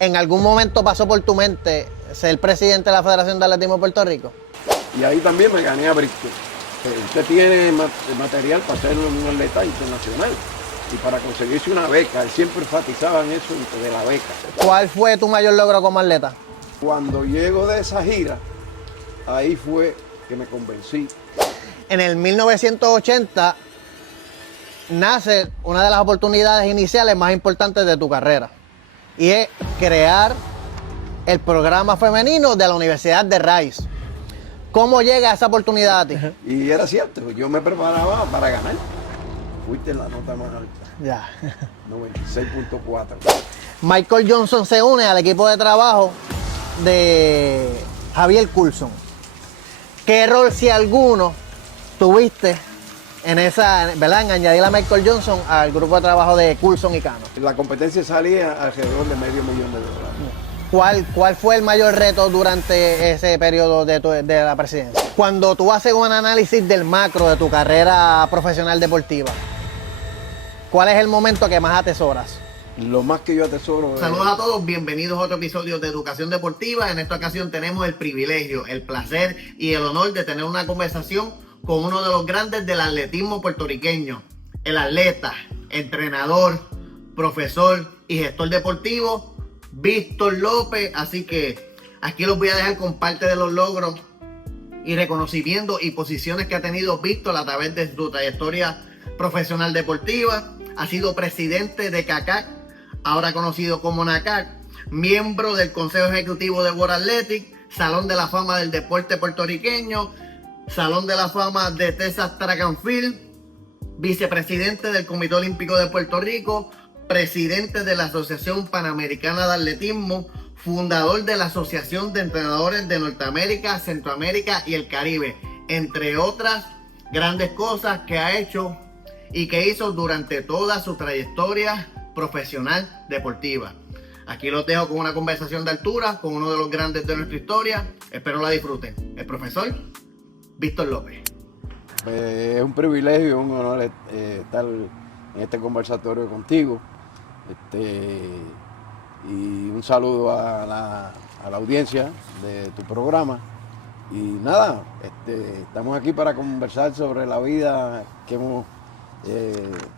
¿En algún momento pasó por tu mente ser presidente de la Federación de Atletismo de Puerto Rico? Y ahí también me gané a Bristol. Usted tiene material para ser un atleta internacional y para conseguirse una beca. Él siempre enfatizaba en eso de la beca. ¿Cuál fue tu mayor logro como atleta? Cuando llego de esa gira, ahí fue que me convencí. En el 1980 nace una de las oportunidades iniciales más importantes de tu carrera y es crear el programa femenino de la Universidad de Rice. ¿Cómo llega esa oportunidad a ti? Y era cierto, yo me preparaba para ganar. Fuiste la nota más alta, Ya. 96.4. Michael Johnson se une al equipo de trabajo de Javier Coulson. ¿Qué rol, si alguno, tuviste en esa, ¿verdad?, en añadir a Michael Johnson al grupo de trabajo de Coulson y Cano? La competencia salía alrededor de $500,000. ¿Cuál fue el mayor reto durante ese periodo de la presidencia? Cuando tú haces un análisis del macro de tu carrera profesional deportiva, ¿cuál es el momento que más atesoras? Lo más que yo atesoro es... Saludos a todos, bienvenidos a otro episodio de Educación Deportiva. En esta ocasión tenemos el privilegio, el placer y el honor de tener una conversación con uno de los grandes del atletismo puertorriqueño, el atleta, entrenador, profesor y gestor deportivo, Víctor López. Así que aquí los voy a dejar con parte de los logros y reconocimientos y posiciones que ha tenido Víctor a través de su trayectoria profesional deportiva. Ha sido presidente de CACAC, ahora conocido como NACAC, miembro del Consejo Ejecutivo de World Athletic, Salón de la Fama del Deporte Puertorriqueño, Salón de la Fama de Texas Track and Field, vicepresidente del Comité Olímpico de Puerto Rico, presidente de la Asociación Panamericana de Atletismo, fundador de la Asociación de Entrenadores de Norteamérica, Centroamérica y el Caribe, entre otras grandes cosas que ha hecho y que hizo durante toda su trayectoria profesional deportiva. Aquí los dejo con una conversación de altura con uno de los grandes de nuestra historia. Espero la disfruten. El profesor Víctor López. Es un privilegio, un honor estar en este conversatorio contigo. Y un saludo a la audiencia de tu programa. Y nada, estamos aquí para conversar sobre la vida que hemos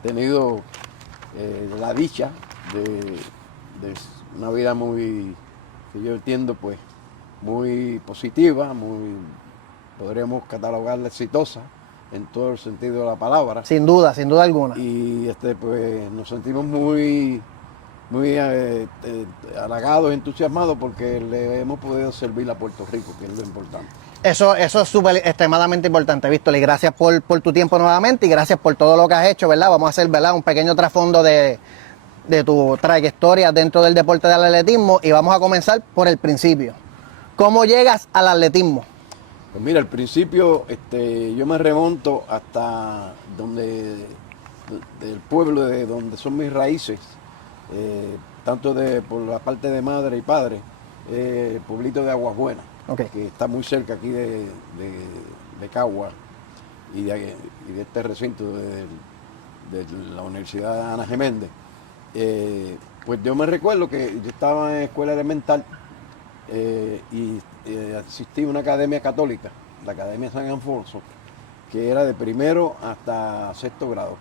tenido, la dicha de una vida muy, que yo entiendo, pues, muy positiva, podríamos catalogarla exitosa en todo el sentido de la palabra. Sin duda alguna. Y pues nos sentimos muy halagados, entusiasmados porque le hemos podido servir a Puerto Rico, que es lo importante. Eso es extremadamente importante, Víctor, y gracias por tu tiempo nuevamente y gracias por todo lo que has hecho, ¿verdad? Vamos a hacer, ¿verdad?, un pequeño trasfondo de tu trayectoria dentro del deporte del atletismo y vamos a comenzar por el principio. ¿Cómo llegas al atletismo? Pues mira, al principio yo me remonto hasta del pueblo de donde son mis raíces, tanto por la parte de madre y padre, el pueblito de Aguas Buenas, okay, que está muy cerca aquí de Cagua y de este recinto de la Universidad de Ana Geméndez. Pues yo me recuerdo que yo estaba en escuela elemental y asistí a una academia católica, la Academia San Alfonso, que era de primero hasta sexto grado.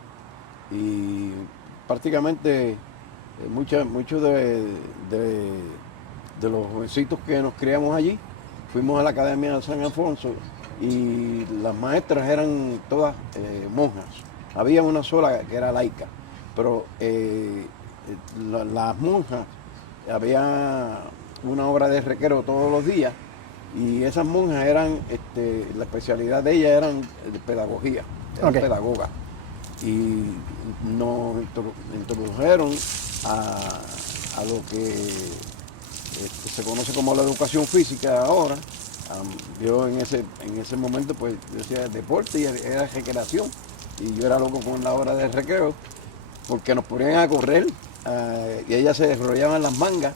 Y prácticamente muchos de los jovencitos que nos criamos allí, fuimos a la Academia de San Alfonso y las maestras eran todas monjas. Había una sola que era laica, pero las monjas, había una hora de recreo todos los días y esas monjas eran, la especialidad de ellas eran de pedagogía, eran okay, pedagogas. Y nos introdujeron a lo que se conoce como la educación física ahora. Yo en ese momento pues yo decía deporte y era recreación y yo era loco con la hora de recreo porque nos ponían a correr y ellas se desarrollaban las mangas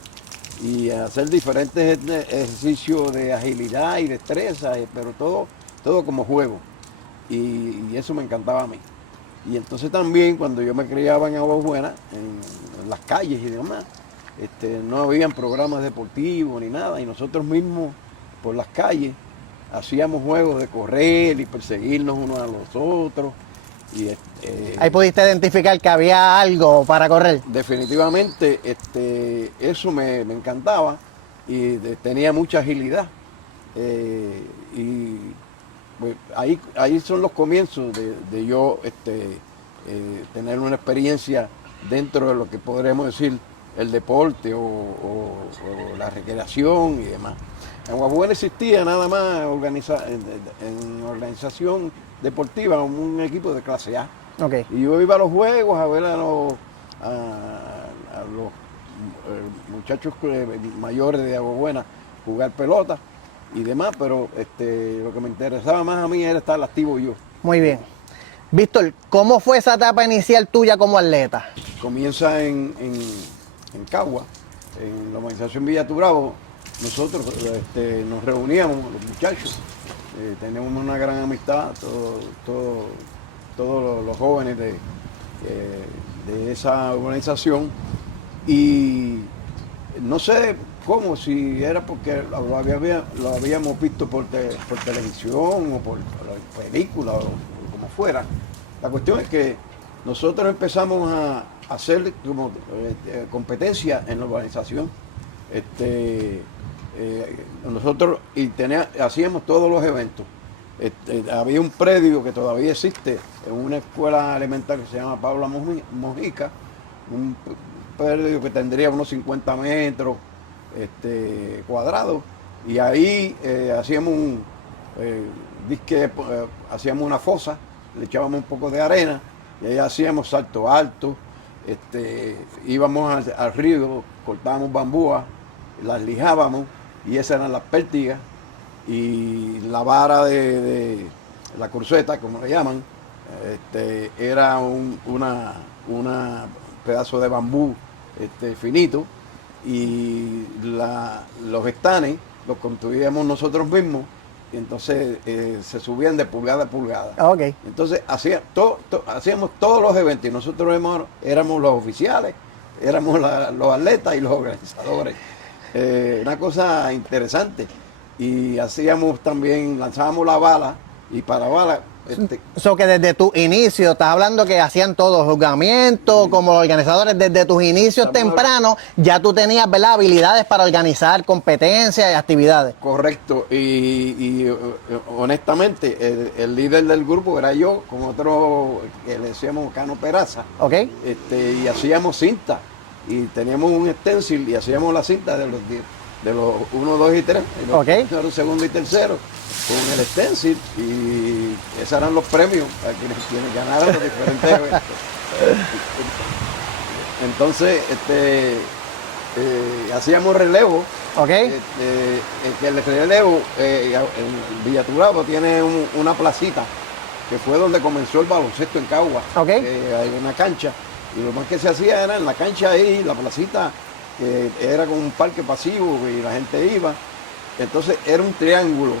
y a hacer diferentes ejercicios de agilidad y destreza, pero todo como juego y eso me encantaba a mí. Y entonces también cuando yo me criaba en Aguas Buenas, en las calles y demás, no habían programas deportivos ni nada, y nosotros mismos por las calles hacíamos juegos de correr y perseguirnos unos a los otros. Y, ahí pudiste identificar que había algo para correr. Definitivamente eso me encantaba y tenía mucha agilidad. Y pues, ahí son los comienzos de yo tener una experiencia dentro de lo que podremos decir el deporte o la recreación y demás. En Guabuena existía nada más en organización deportiva un equipo de clase A. Okay. Y yo iba a los juegos a ver a los muchachos mayores de Aguabuena jugar pelota y demás, pero lo que me interesaba más a mí era estar activo yo. Muy bien. Víctor, ¿cómo fue esa etapa inicial tuya como atleta? Comienza en Cagua, en la organización Villa Turabo. Nosotros nos reuníamos, los muchachos, tenemos una gran amistad, todos los jóvenes de esa organización, y no sé cómo, si era porque lo habíamos visto por televisión o por película o como fuera. La cuestión es que nosotros empezamos a hacer como competencia en la organización. Nosotros hacíamos todos los eventos. Había un predio que todavía existe en una escuela elemental que se llama Pablo Mojica, un predio que tendría unos 50 metros cuadrados, y ahí hacíamos una fosa, le echábamos un poco de arena y ahí hacíamos salto alto, íbamos al río, cortábamos bambúas, las lijábamos y esas eran las pértigas, y la vara de la cruceta, como le llaman, era una pedazo de bambú finito, y los estanes los construíamos nosotros mismos, y entonces se subían de pulgada a pulgada. Okay. Entonces hacíamos todos los eventos y nosotros éramos los oficiales, éramos los atletas y los organizadores. Una cosa interesante. Y hacíamos también, lanzábamos la bala, y para bala... So que desde tu inicio, estás hablando que hacían todos juzgamientos, como los organizadores, desde tus inicios tempranos, ya tú tenías, ¿verdad?, habilidades para organizar competencias y actividades. Correcto, y honestamente, el líder del grupo era yo, con otro que le decíamos Cano Peraza. Okay. Y hacíamos cinta, y teníamos un stencil y hacíamos la cinta de los 1, 2 y 3, el segundo y tercero, con el stencil, y esos eran los premios para quienes ganaran los diferentes eventos. Entonces, hacíamos relevo. Okay. Que el relevo en Villa Turabo tiene una placita, que fue donde comenzó el baloncesto en Cagua. Okay. Hay una cancha, y lo más que se hacía era en la cancha ahí, la placita, que era como un parque pasivo y la gente iba. Entonces era un triángulo,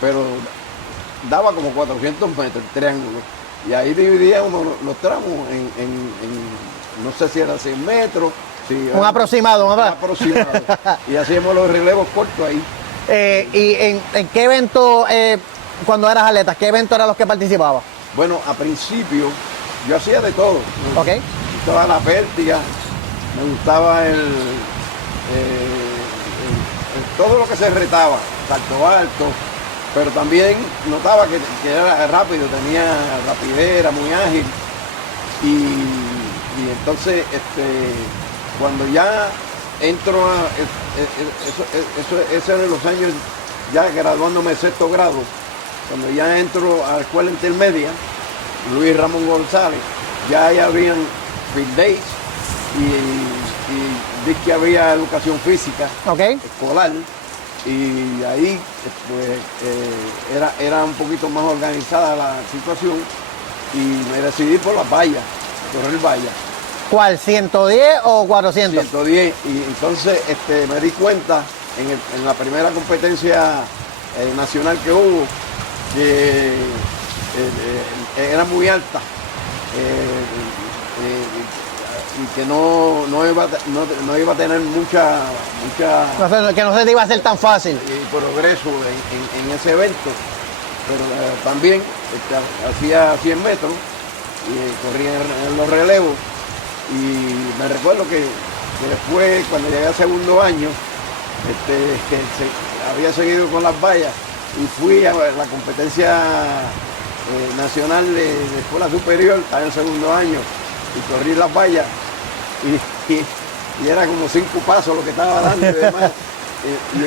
pero daba como 400 metros el triángulo, y ahí dividíamos los tramos en no sé si era 100 metros. Sí, un aproximado, ¿verdad? Un aproximado. Y hacíamos los relevos cortos ahí. ¿Y en qué evento, cuando eras atleta, qué evento eran los que participabas? Bueno, a principio yo hacía de todo. Okay. Toda la pértiga, me gustaba todo lo que se retaba, salto alto, pero también notaba que era rápido, tenía rapidez, era muy ágil, y entonces cuando ya entro eso eran los años ya graduándome de 6º grado, cuando ya entro a la escuela intermedia, Luis Ramón González, ya ahí habían field days, y vi que había educación física, escolar, y ahí pues era un poquito más organizada la situación, y me decidí por las vallas, correr vallas. ¿Cuál? ¿110 o 400? 110, y entonces me di cuenta en la primera competencia nacional que hubo, que era muy alta. que no iba a tener mucha Que no se te iba a hacer tan fácil. progreso en ese evento, pero también hacía 100 metros y corría en los relevos, y me recuerdo que después, cuando llegué al segundo año, había seguido con las vallas y fui a la competencia nacional de escuela superior, estaba en el segundo año, y corrí las vallas y era como 5 pasos lo que estaba dando y demás. Y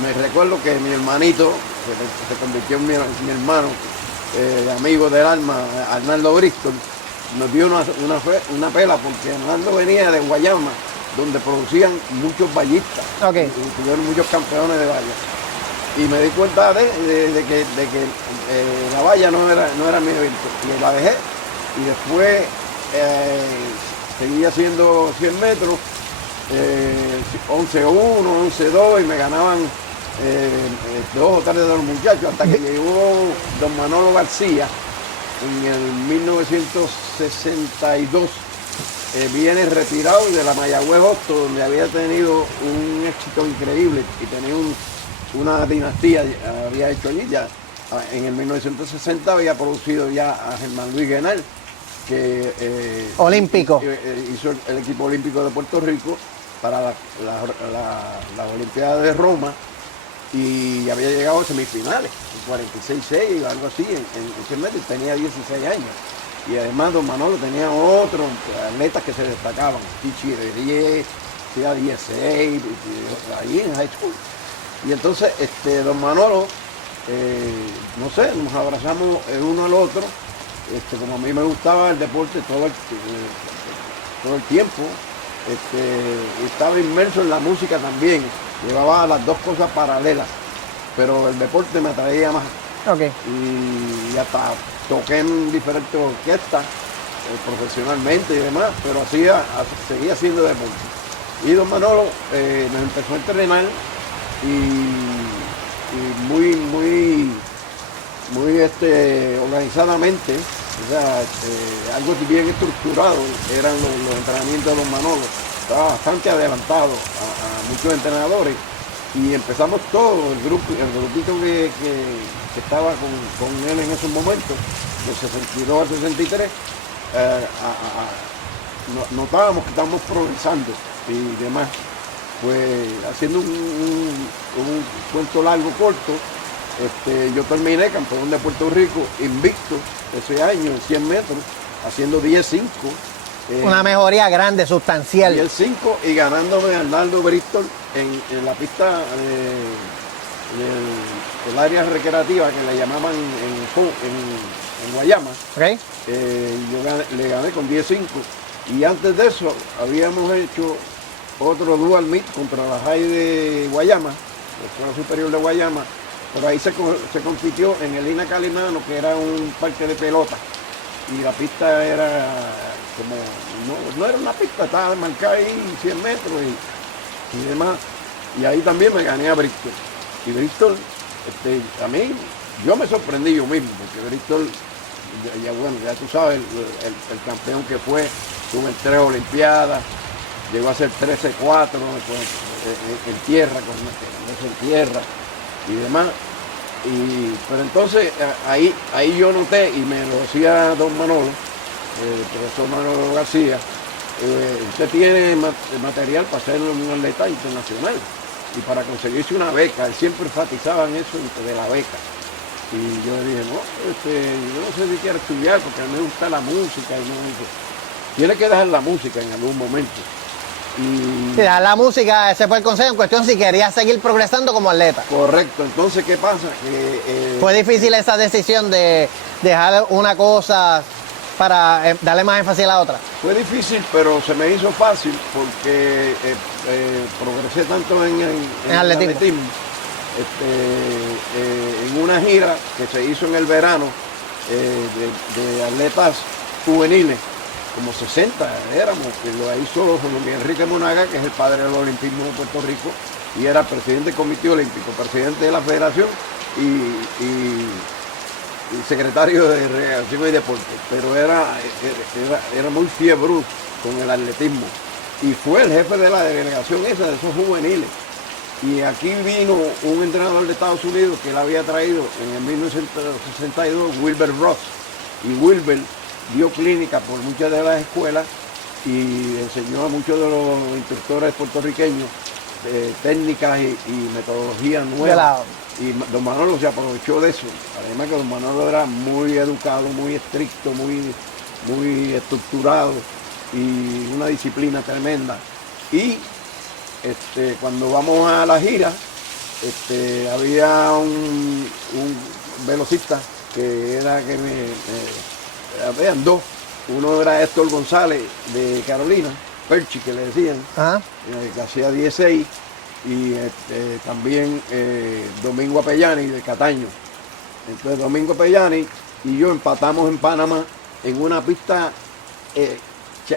me recuerdo que mi hermanito, que se convirtió en mi hermano, amigo del alma, Arnaldo Bristol, nos dio una pela, porque Arnaldo venía de Guayama, donde producían muchos vallistas, Okay. y tuvieron muchos campeones de vallas. Y me di cuenta de que la valla no era mi evento, y la dejé, y después seguí haciendo 100 metros, 11-1, 11-2, y me ganaban 2 o 3 de los muchachos, hasta que llegó don Manolo García en el 1962. Viene retirado de la Mayagüez Hosto, donde había tenido un éxito increíble y tenía una dinastía, había hecho allí ya. En el 1960 había producido ya a Germán Luis Guenal, que Olímpico. hizo el equipo olímpico de Puerto Rico para las Olimpiadas de Roma, y había llegado a semifinales, 46-6 o algo así, en 100 metros, tenía 16 años. Y además don Manolo tenía otros atletas que se destacaban, Chichi de 10, Cia 16, ahí en high school. Y entonces don Manolo, no sé, nos abrazamos el uno al otro, como a mí me gustaba el deporte todo el tiempo, estaba inmerso en la música también, llevaba las dos cosas paralelas, pero el deporte me atraía más. Okay. Y hasta toqué en diferentes orquestas profesionalmente y demás, pero seguía haciendo deporte. Y don Manolo nos empezó a entrenar y muy organizadamente, o sea, algo bien estructurado eran los entrenamientos de don Manolo. Estaba bastante adelantado a muchos entrenadores, y empezamos todo, el grupito que estaba con él en esos momentos, de 62 al 63, notábamos que estábamos progresando y demás. Pues haciendo un cuento largo, corto, yo terminé campeón de Puerto Rico, invicto ese año en 100 metros, haciendo 10-5. Una mejoría grande, sustancial. 10-5, y ganándome a Arnaldo Bristol en la pista del área recreativa que le llamaban en Guayama. Okay. Yo le gané con 10-5, y antes de eso habíamos hecho otro dual meet contra la High de Guayama, la Escuela Superior de Guayama, pero ahí se compitió en el Ina Calimano, que era un parque de pelota, y la pista era como, no era una pista, estaba marcada ahí 100 metros y demás, y ahí también me gané a Bristol. Y Bristol, a mí, yo me sorprendí yo mismo, porque Bristol, ya tú sabes, el campeón que fue, tuvo en 3 Olimpiadas, llegó a ser 13-4 en tierra, con en tierra y demás. Pero entonces ahí yo noté, y me lo decía don Manolo, el profesor Manolo García, usted tiene material para ser un atleta internacional y para conseguirse una beca. Él siempre enfatizaba en eso de la beca. Y yo le dije, no, yo no sé si quiero estudiar, porque a mí me gusta la música. Y no, tiene que dejar la música en algún momento. Sí, dejar la música, ese fue el consejo en cuestión si querías seguir progresando como atleta. Correcto. Entonces, ¿qué pasa? Que, ¿Fue difícil esa decisión de dejar una cosa para darle más énfasis a la otra? Fue difícil, pero se me hizo fácil, porque progresé tanto en el atletismo. En una gira que se hizo en el verano de atletas juveniles, como 60 éramos, que lo hizo Luis Enrique Monaga, que es el padre del olimpismo de Puerto Rico, y era presidente del Comité Olímpico, presidente de la Federación, secretario de Recreación y Deporte, pero era muy fiebre con el atletismo. Y fue el jefe de la delegación esa, de esos juveniles. Y aquí vino un entrenador de Estados Unidos que él había traído en el 1962, Wilbur Ross. Y Wilbur dio clínica por muchas de las escuelas y enseñó a muchos de los instructores puertorriqueños técnicas y metodologías nuevas. Y don Manolo se aprovechó de eso. Además que don Manolo era muy educado, muy estricto, muy estructurado y una disciplina tremenda. Y cuando vamos a la gira, había un velocista que era que habían dos. Uno era Héctor González de Carolina, Perchi que le decían, que hacía 16, y también Domingo Apellani de Cataño. Entonces Domingo Apellani y yo empatamos en Panamá en una pista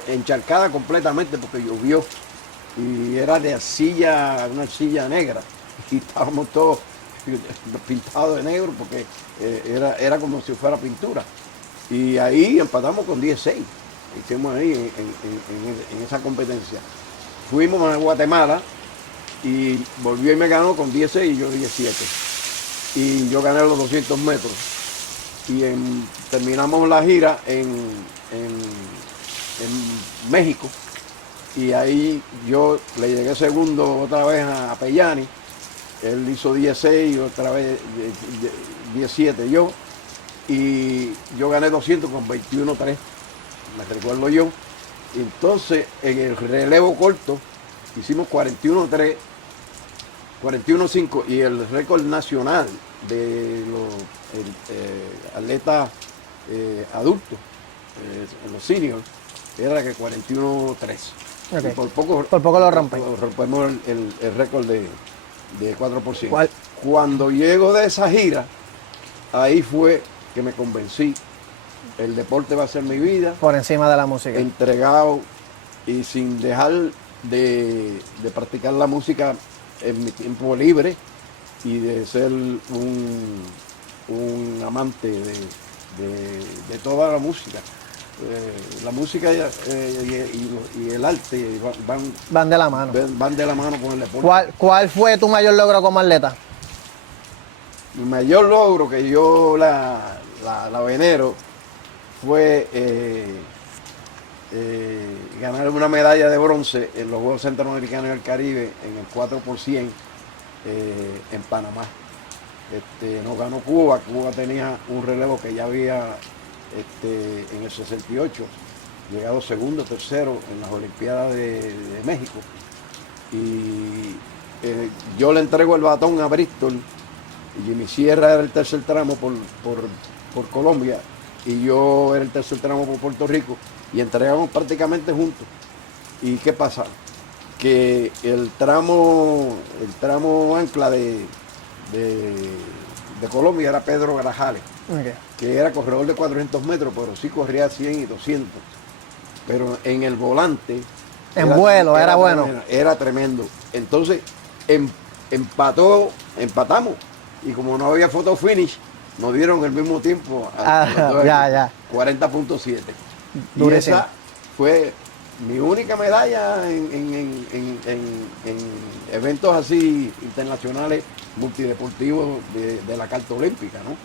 encharcada completamente porque llovió y era de una arcilla negra y estábamos todos pintados de negro porque era como si fuera pintura. Y ahí empatamos con 16, hicimos ahí en esa competencia. Fuimos a Guatemala y volvió y me ganó con 16 y yo 17. Y yo gané los 200 metros. Y terminamos la gira en México. Y ahí yo le llegué segundo otra vez a Pellani. Él hizo 16 y otra vez 17 yo. Y yo gané 200 con 21.3, me recuerdo yo. Entonces, en el relevo corto, hicimos 41.3, 41.5 y el récord nacional de los atletas adultos, los seniors, era que 41.3. Okay. Por poco lo rompemos. Rompemos el récord de 4%. ¿Cuál? Cuando llego de esa gira, ahí fue que me convencí. El deporte va a ser mi vida. Por encima de la música. Entregado y sin dejar de practicar la música en mi tiempo libre y de ser un amante de toda la música. La música y el arte van de la mano. Van de la mano con el deporte. ¿Cuál fue tu mayor logro como atleta? Mi mayor logro que yo la venero fue ganar una medalla de bronce en los Juegos Centroamericanos del Caribe en el 4% en Panamá. Nos ganó Cuba. Cuba tenía un relevo que ya había en el 68 llegado segundo, tercero en las Olimpiadas de México. Y yo le entrego el batón a Bristol. Y Jimmy Sierra era el tercer tramo por Colombia y yo era el tercer tramo por Puerto Rico y entregamos prácticamente juntos. ¿Y qué pasa? Que el tramo ancla de Colombia era Pedro Grajales, que era corredor de 400 metros, pero sí corría 100 y 200. Pero en el volante... En vuelo, era bueno. Era tremendo. Entonces, empatamos. Y como no había photo finish, nos dieron el mismo tiempo ya. 40.7. Y esa fue mi única medalla en eventos así internacionales, multideportivos de la Carta Olímpica, ¿no?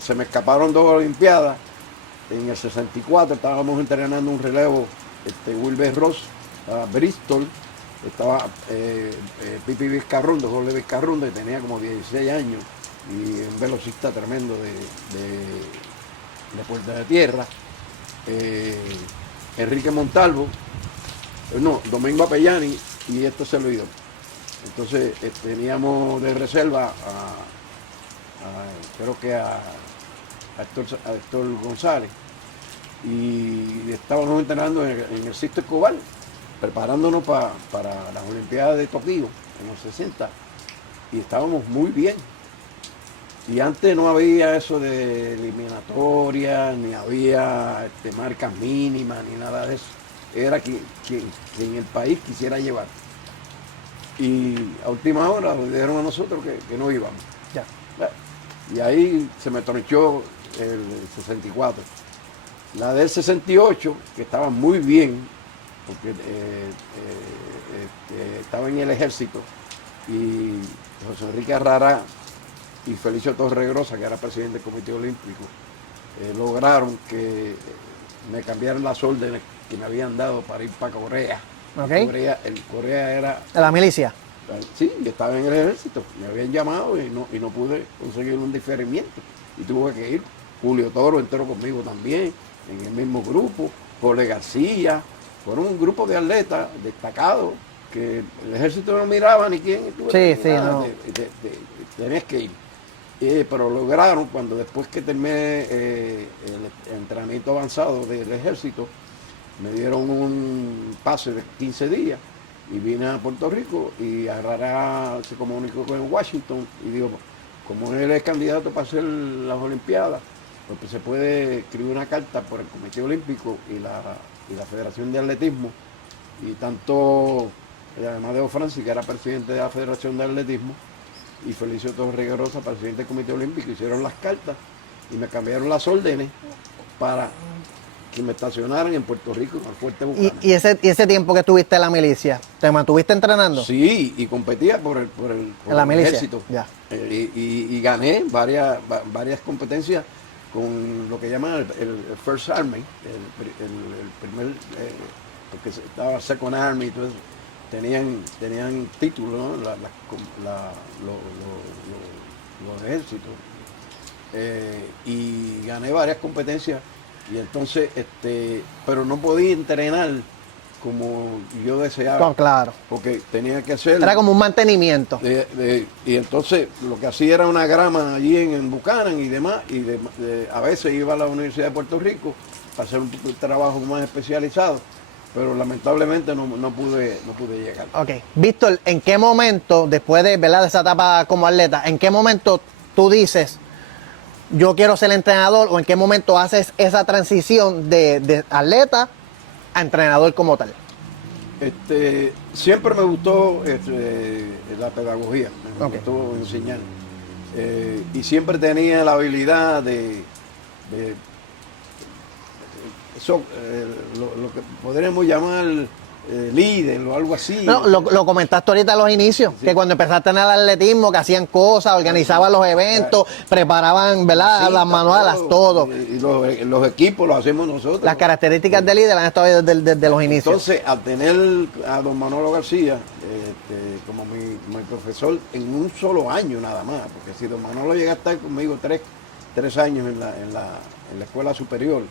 Se me escaparon 2 Olimpiadas. En el 64 estábamos entrenando un relevo, Wilbur Ross, Bristol. Estaba Pipi Vizcarrondo, Jorge Vizcarrondo, y tenía como 16 años y un velocista tremendo de puerta de tierra. Enrique Montalvo, Domingo Apellani y se lo olvidó. Entonces teníamos de reserva creo que a Héctor González y estábamos entrenando en el Sisto Escobar, preparándonos para las Olimpiadas de Tokio en los 60 y estábamos muy bien. Y antes no había eso de eliminatoria, ni había marcas mínimas, ni nada de eso. Era quien en el país quisiera llevar. Y a última hora nos dijeron a nosotros que no íbamos. Ya. Y ahí se me tronchó el 64. La del 68, que estaba muy bien, porque estaba en el ejército, y José Enrique Arrará y Felicio Torregrosa, que era presidente del Comité Olímpico, lograron que me cambiaran las órdenes que me habían dado para ir para Corea. Ok. Corea era... De la milicia. Sí, yo estaba en el ejército, me habían llamado y no pude conseguir un diferimiento. Y tuve que ir. Julio Toro entró conmigo también, en el mismo grupo, Jorge García. Fueron un grupo de atletas destacados que el ejército no miraba ni quién estuvo. Sí, sí, no. Tenías que ir. Pero lograron, cuando después que terminé el entrenamiento avanzado del ejército, me dieron un pase de 15 días y vine a Puerto Rico y Arrará se comunicó con Washington y digo, como él es candidato para hacer las Olimpiadas, pues se puede escribir una carta por el Comité Olímpico y la Federación de Atletismo, y tanto Amadeo Francis, que era presidente de la Federación de Atletismo, y Felicio Torregrosa, presidente del Comité Olímpico, hicieron las cartas y me cambiaron las órdenes para que me estacionaran en Puerto Rico, en el Fuerte Buchanan. ¿Y ese tiempo que estuviste en la milicia, te mantuviste entrenando? Sí, y competía por el En la milicia. ejército. Ya. Y gané varias competencias con lo que llaman el First Army, el primer, porque estaba Second Army y todo eso. Tenían títulos, ¿no? Los ejércitos. Y gané varias competencias. Y entonces, pero no podía entrenar como yo deseaba. No, claro. Porque tenía que hacer... Era como un mantenimiento. Y entonces lo que hacía era una grama allí en Buchanan y demás. Y a veces iba a la Universidad de Puerto Rico para hacer un trabajo más especializado. Pero lamentablemente no pude llegar. Ok. Víctor, ¿en qué momento, después de, ¿verdad?, de esa etapa como atleta, en qué momento tú dices, yo quiero ser entrenador, o en qué momento haces esa transición de atleta a entrenador como tal? Siempre me gustó la pedagogía, me Ok. gustó enseñar. Y siempre tenía la habilidad de eso, lo que podríamos llamar líder o algo así. No, lo comentaste ahorita a los inicios, Sí. que cuando empezaste en el atletismo, que hacían cosas, organizaban los eventos, preparaban, ¿verdad?, Sí, las manualas, todo. Y los equipos los hacemos nosotros. Las características de líder han estado desde los inicios. Entonces, al tener a don Manolo García como mi profesor en un solo año nada más, porque si don Manolo llega a estar conmigo tres años en la escuela superior,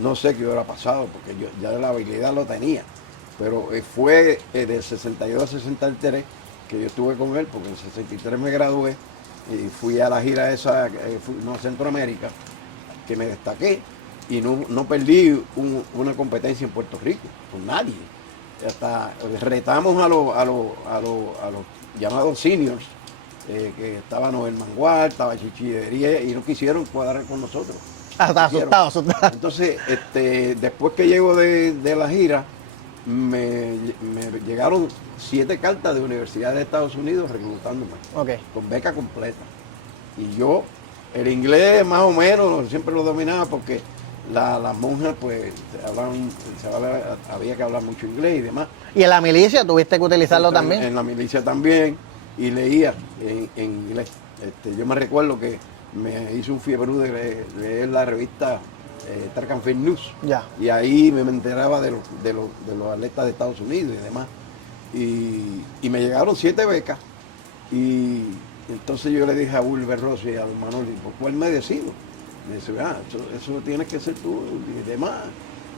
no sé qué hubiera pasado, porque yo ya la habilidad lo tenía. Pero fue del 62 al 63 que yo estuve con él, porque en el 63 me gradué y fui a la gira esa, a Centroamérica, que me destaqué y no perdí una competencia en Puerto Rico con nadie. Hasta retamos a los llamados seniors, que estaba Noel Mangual, estaba Chichillería, y no quisieron cuadrar con nosotros. Hasta asustado. Entonces, después que llego de la gira, me llegaron 7 cartas de universidades de Estados Unidos reclutándome, Ok. con beca completa. Y yo, el inglés más o menos, siempre lo dominaba porque las monjas pues había que hablar mucho inglés y demás. Y en la milicia tuviste que utilizarlo también. En la milicia también, y leía en inglés. Yo me recuerdo que me hizo un fiebre de leer la revista Track and Field News. Ya. Y ahí me enteraba de los atletas de Estados Unidos y demás. Y me llegaron 7 becas. Y entonces yo le dije a Wilber Rossi y a don Manuel, ¿por cuál me decido? Me dice, eso tienes que ser tú y demás.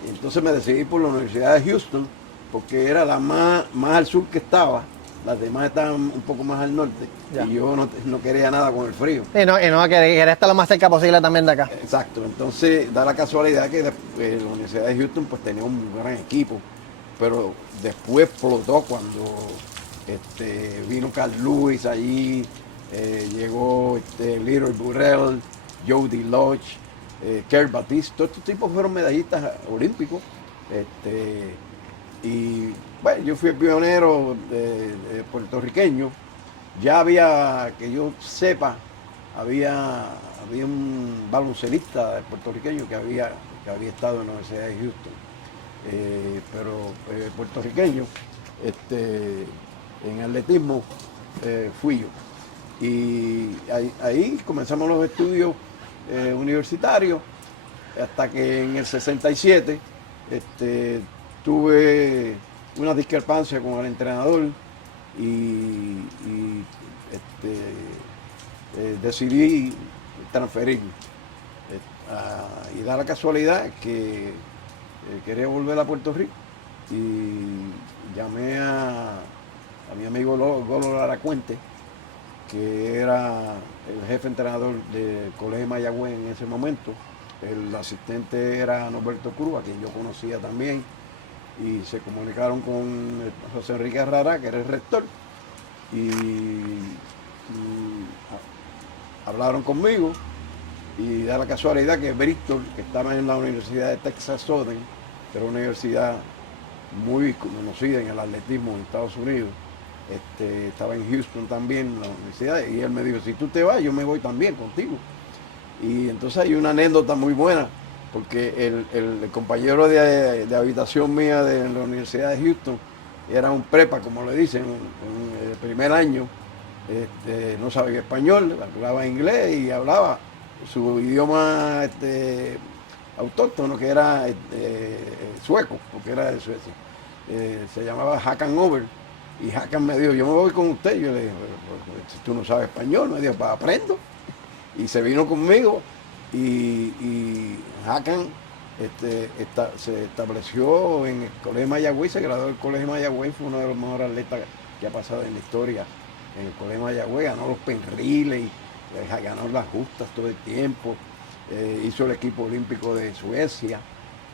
Y entonces me decidí por la Universidad de Houston, porque era la más al sur que estaba. Las demás estaban un poco más al norte. Ya. Y yo no quería nada con el frío. Y no quería estar lo más cerca posible también de acá. Exacto, entonces da la casualidad que la Universidad de Houston pues tenía un gran equipo, pero después explotó cuando vino Carl Lewis allí, llegó Little Burrell, Jody Lodge, Kerr Batiste, todos estos tipos fueron medallistas olímpicos. Y bueno, yo fui el pionero puertorriqueño. Ya había, que yo sepa, había un baloncelista puertorriqueño que había estado en la Universidad de Houston, pero puertorriqueño, en atletismo fui yo. Y ahí comenzamos los estudios universitarios, hasta que en el 67 tuve una discrepancia con el entrenador y decidí transferirme. Y da la casualidad que quería volver a Puerto Rico y llamé a mi amigo Golo Laracuente, que era el jefe entrenador del Colegio Mayagüez en ese momento. El asistente era Norberto Cruz, a quien yo conocía también, y se comunicaron con José Enrique Arrará, que era el rector, y hablaron conmigo, y da la casualidad que Bristol, que estaba en la Universidad de Texas Southern, que era una universidad muy conocida en el atletismo en Estados Unidos, estaba en Houston también, la universidad, y él me dijo, si tú te vas, yo me voy también contigo. Y entonces hay una anécdota muy buena, porque el compañero de habitación mía de la Universidad de Houston era un prepa, como le dicen, en el primer año, no sabía español, hablaba inglés y hablaba su idioma autóctono, que era sueco, porque era de Suecia. Se llamaba Hakan Over, y Hakan me dijo, yo me voy con usted. Yo le dije, si tú no sabes español, me dijo, pues aprendo. Y se vino conmigo, y Hakan se estableció en el Colegio Mayagüez, se graduó del Colegio Mayagüez, fue uno de los mejores atletas que ha pasado en la historia en el Colegio Mayagüez, ganó los penriles, ganó las justas todo el tiempo, hizo el equipo olímpico de Suecia,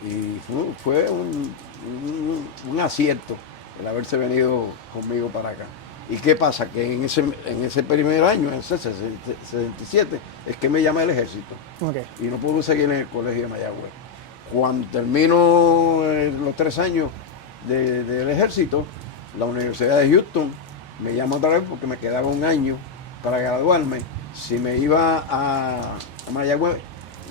y fue un acierto el haberse venido conmigo para acá. ¿Y qué pasa? Que en ese primer año, en ese 67, es que me llama el ejército. Okay. Y no pude seguir en el colegio de Mayagüez. Cuando termino los 3 años del ejército, la Universidad de Houston me llama otra vez porque me quedaba un año para graduarme. Si me iba a Mayagüez,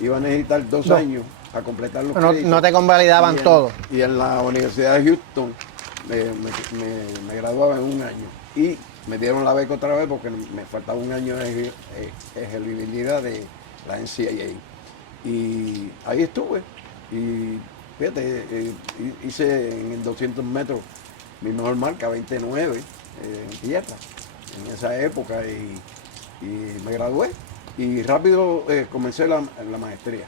iba a necesitar 2 años a completar los créditos. No te convalidaban todo. Y en la Universidad de Houston me graduaba en un año. Y me dieron la beca otra vez porque me faltaba un año de elegibilidad de la NCAA. Y ahí estuve. Y fíjate, hice en el 200 metros mi mejor marca, 29 en tierra, en esa época. Y me gradué. Y rápido comencé la maestría.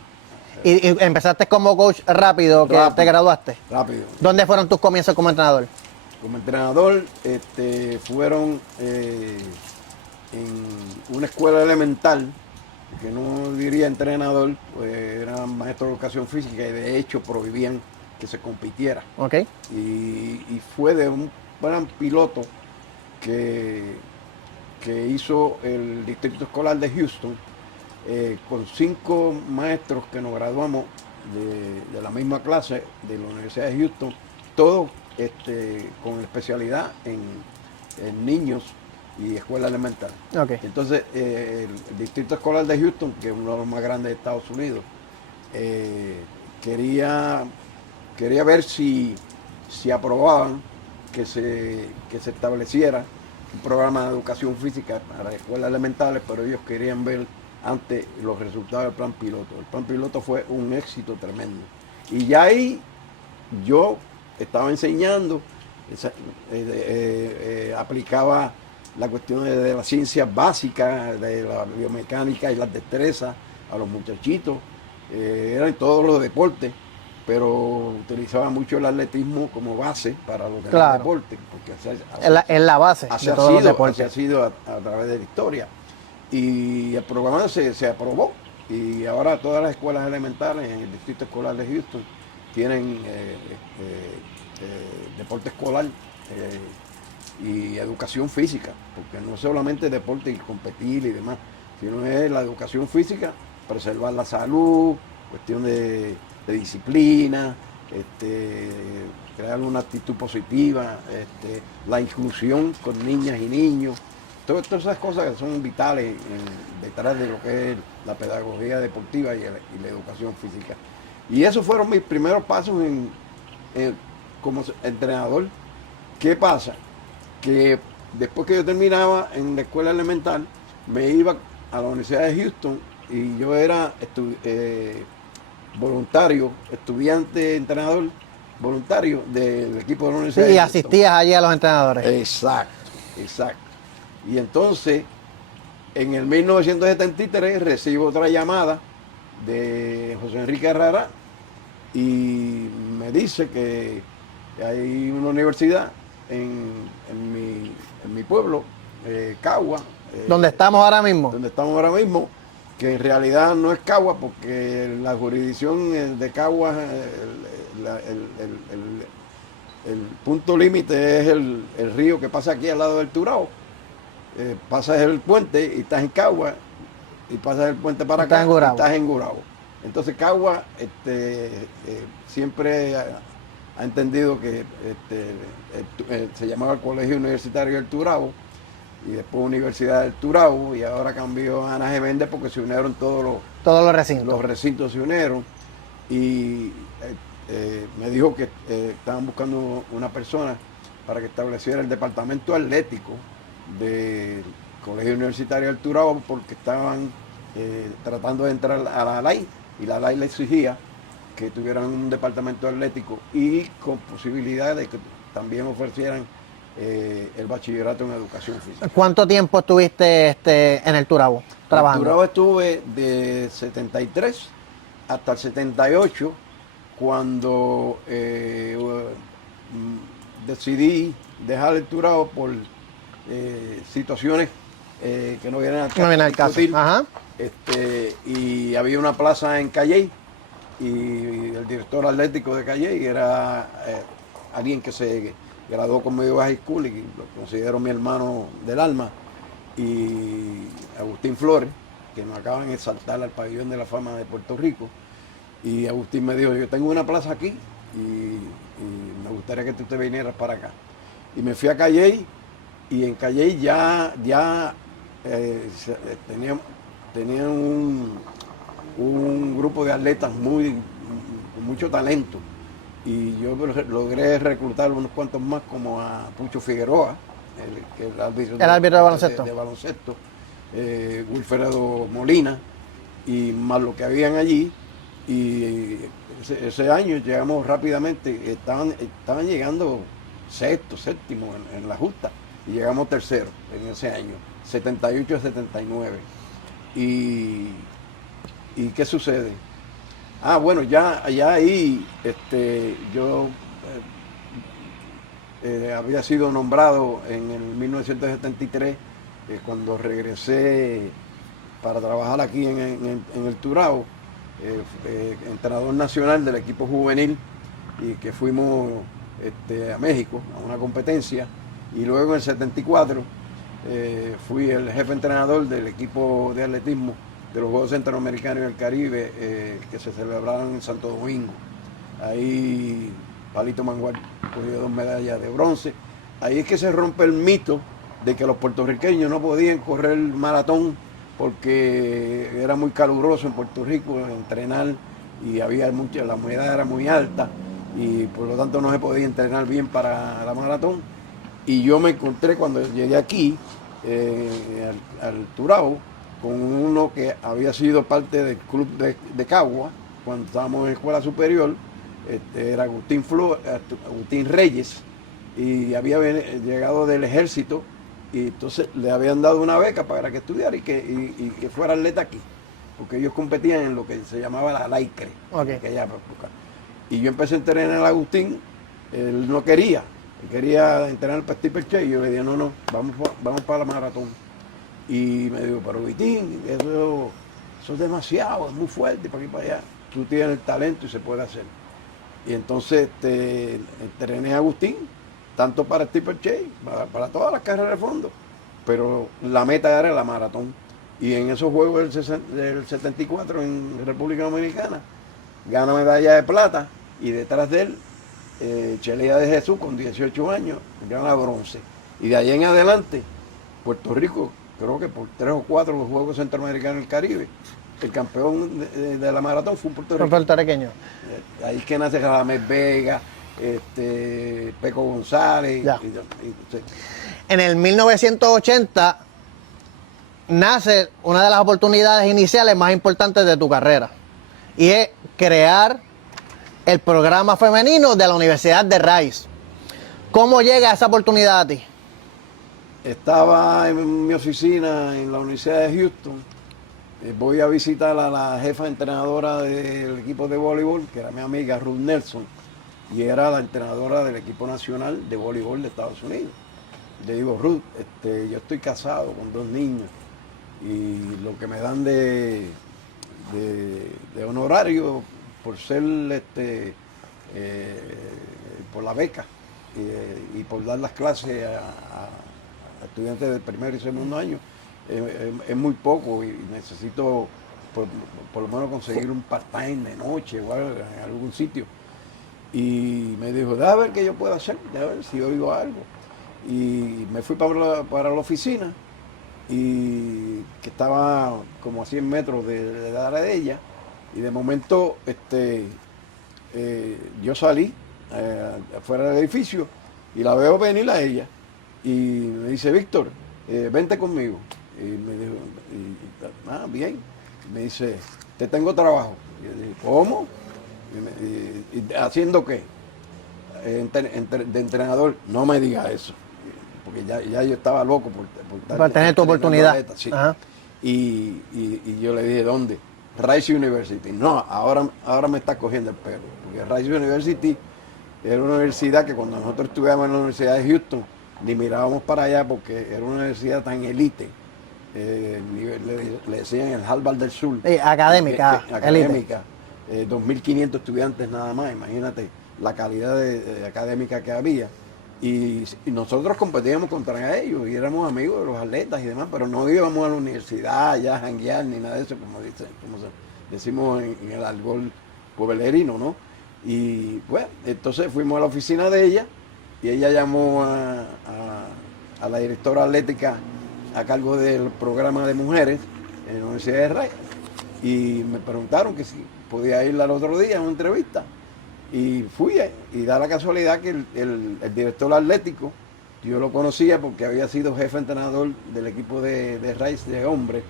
¿Y empezaste como coach rápido que te graduaste? Rápido. ¿Dónde fueron tus comienzos como entrenador? Como entrenador fueron en una escuela elemental, que no diría entrenador, pues eran maestros de educación física y de hecho prohibían que se compitiera. Okay. Y fue de un gran piloto que hizo el Distrito Escolar de Houston, con 5 maestros que nos graduamos de la misma clase de la Universidad de Houston, todos con especialidad en niños y escuela elemental. Okay. Entonces, el Distrito Escolar de Houston, que es uno de los más grandes de Estados Unidos, quería ver si aprobaban que se estableciera un programa de educación física para escuelas elementales, pero ellos querían ver antes los resultados del plan piloto. El plan piloto fue un éxito tremendo. Y ya ahí yo estaba enseñando, aplicaba la cuestión de las ciencias básicas, de la biomecánica y las destrezas a los muchachitos. Eran todos los deportes, pero utilizaba mucho el atletismo como base para los deportes. Porque es la base de todos los deportes. Así ha sido a través de la historia. Y el programa se aprobó. Y ahora todas las escuelas elementales en el Distrito Escolar de Houston tienen deporte escolar y educación física, porque no es solamente deporte y competir y demás, sino es la educación física, preservar la salud, cuestión de disciplina, crear una actitud positiva, la inclusión con niñas y niños, todas esas cosas que son vitales detrás de lo que es la pedagogía deportiva y la educación física. Y esos fueron mis primeros pasos como entrenador. ¿Qué pasa? Que después que yo terminaba en la escuela elemental, me iba a la Universidad de Houston y yo era voluntario, estudiante, entrenador voluntario del equipo de la Universidad Sí, y de Houston. asistías allí a los entrenadores. Exacto. Y entonces, en el 1973 recibo otra llamada de José Enrique Herrera y me dice que hay una universidad en mi pueblo, Cagua. ¿Dónde estamos ahora mismo? Donde estamos ahora mismo, que en realidad no es Cagua porque la jurisdicción de Cagua, el punto límite es el río que pasa aquí al lado del Turao. Pasas el puente y estás en Cagua, y pasas el puente para acá y estás en Gurabo. Entonces Cagua siempre ha entendido que se llamaba el Colegio Universitario del Turabo y después Universidad del Turabo y ahora cambió a Ana Geméndez porque se unieron todos los recintos. Los recintos se unieron y me dijo que estaban buscando una persona para que estableciera el departamento atlético del Colegio Universitario del Turabo porque estaban tratando de entrar a la ley y la ley le exigía que tuvieran un departamento atlético y con posibilidad de que también ofrecieran el bachillerato en educación física. ¿Cuánto tiempo estuviste en el Turabo trabajando? En el Turabo estuve de 73 hasta el 78 cuando decidí dejar el Turabo por situaciones que no vienen al caso. Ajá. Y había una plaza en Calley y el director atlético de Calley era alguien que se graduó conmigo de high school y lo considero mi hermano del alma, y Agustín Flores, que nos acaban de exaltar al pabellón de la fama de Puerto Rico. Y Agustín me dijo, yo tengo una plaza aquí y me gustaría que tú te vinieras para acá. Y me fui a Calley y en Calley ya tenían un grupo de atletas con mucho talento. Y yo logré reclutar unos cuantos más como a Pucho Figueroa, que es el árbitro de baloncesto, Wilfredo Molina, y más lo que habían allí. Y ese año llegamos rápidamente, estaban llegando sexto, séptimo en la justa, y llegamos tercero en ese año, 78 a 79. ¿Y qué sucede? Bueno, ya ahí yo había sido nombrado en el 1973 cuando regresé para trabajar aquí en el Turao, entrenador nacional del equipo juvenil, y que fuimos a México a una competencia, y luego en el 74 fui el jefe entrenador del equipo de atletismo de los Juegos Centroamericanos y del Caribe que se celebraron en Santo Domingo. Ahí Palito Mangual cogió 2 medallas de bronce. Ahí es que se rompe el mito de que los puertorriqueños no podían correr el maratón porque era muy caluroso en Puerto Rico entrenar y la humedad era muy alta y por lo tanto no se podía entrenar bien para la maratón. Y yo me encontré cuando llegué aquí al Turao con uno que había sido parte del club de Cagua cuando estábamos en escuela superior, era Agustín Reyes, y había llegado del ejército, y entonces le habían dado una beca para que estudiara y que fuera atleta aquí, porque ellos competían en lo que se llamaba la LAICRE, en aquella época. Y yo empecé a entrenar a Agustín, él no quería, él quería entrenar para steeplechase, y yo le dije, no, vamos para la maratón. Y me dijo, pero Vitín, eso es demasiado, es muy fuerte para aquí para allá. Tú tienes el talento y se puede hacer. Y entonces entrené a Agustín, tanto para steeplechase, para todas las carreras de fondo. Pero la meta era la maratón. Y en esos juegos del 74 en República Dominicana, gana medalla de plata y detrás de él, Chelía de Jesús con 18 años, gana bronce. Y de ahí en adelante, Puerto Rico, creo que por 3 o 4 los Juegos Centroamericanos del Caribe, el campeón de la maratón fue un Fue puertorriqueño. puertorriqueño. Ahí es que nace Radamés Vega, Peco González. Ya. Sí. En el 1980 nace una de las oportunidades iniciales más importantes de tu carrera y es crear el programa femenino de la Universidad de Rice. ¿Cómo llega esa oportunidad a ti? Estaba en mi oficina en la Universidad de Houston. Voy a visitar a la jefa entrenadora del equipo de voleibol, que era mi amiga Ruth Nelson, y era la entrenadora del equipo nacional de voleibol de Estados Unidos. Le digo, Ruth, yo estoy casado con 2 niños y lo que me dan de honorario por ser por la beca y por dar las clases a estudiantes del primer y segundo año es muy poco y necesito por lo menos conseguir un part-time de noche o algo, en algún sitio. Y me dijo, déjame ver qué yo puedo hacer, déjame ver si oigo algo. Y me fui para la oficina, y que estaba como a 100 metros de la área de ella, y de momento yo salí afuera del edificio y la veo venir a ella y me dice, Víctor, vente conmigo. Y me dijo, bien. Y me dice, te tengo trabajo. Y yo dije, ¿cómo? Y ¿haciendo qué? De entrenador. No me diga eso, porque ya yo estaba loco por tener tu oportunidad. Atletas, sí. Y yo le dije, ¿dónde? Rice University. No, ahora me está cogiendo el pelo, porque Rice University era una universidad que cuando nosotros estudiábamos en la Universidad de Houston ni mirábamos para allá porque era una universidad tan elite. Le decían el Harvard del Sur. Académica. Académica. 2.500 estudiantes nada más, imagínate la calidad de académica que había. Y nosotros competíamos contra ellos y éramos amigos de los atletas y demás, pero no íbamos a la universidad ya a janguear ni nada de eso, como decimos en el argot pueblerino, ¿no? Y bueno, entonces fuimos a la oficina de ella y ella llamó a la directora atlética a cargo del programa de mujeres en la Universidad de Rice y me preguntaron que si podía ir al otro día a una entrevista. Y fui, y da la casualidad que el director atlético, yo lo conocía porque había sido jefe entrenador del equipo de Rice de hombres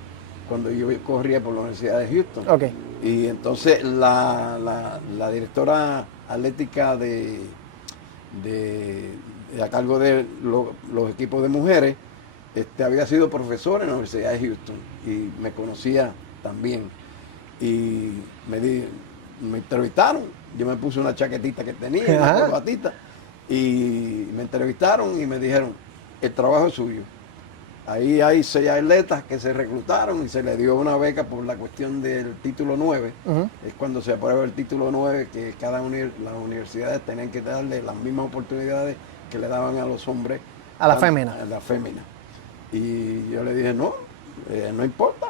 cuando yo corría por la Universidad de Houston. Okay. Y entonces la directora atlética a cargo de los equipos de mujeres había sido profesora en la Universidad de Houston y me conocía también. Y me entrevistaron. Yo me puse una chaquetita que tenía, una corbatita, y me entrevistaron y me dijeron, el trabajo es suyo. Ahí hay 6 atletas que se reclutaron y se les dio una beca por la cuestión del título 9. Es cuando se aprueba el título 9 que las universidades tenían que darle las mismas oportunidades que le daban a los hombres. A la fémina. A la fémina. Y yo le dije, no importa.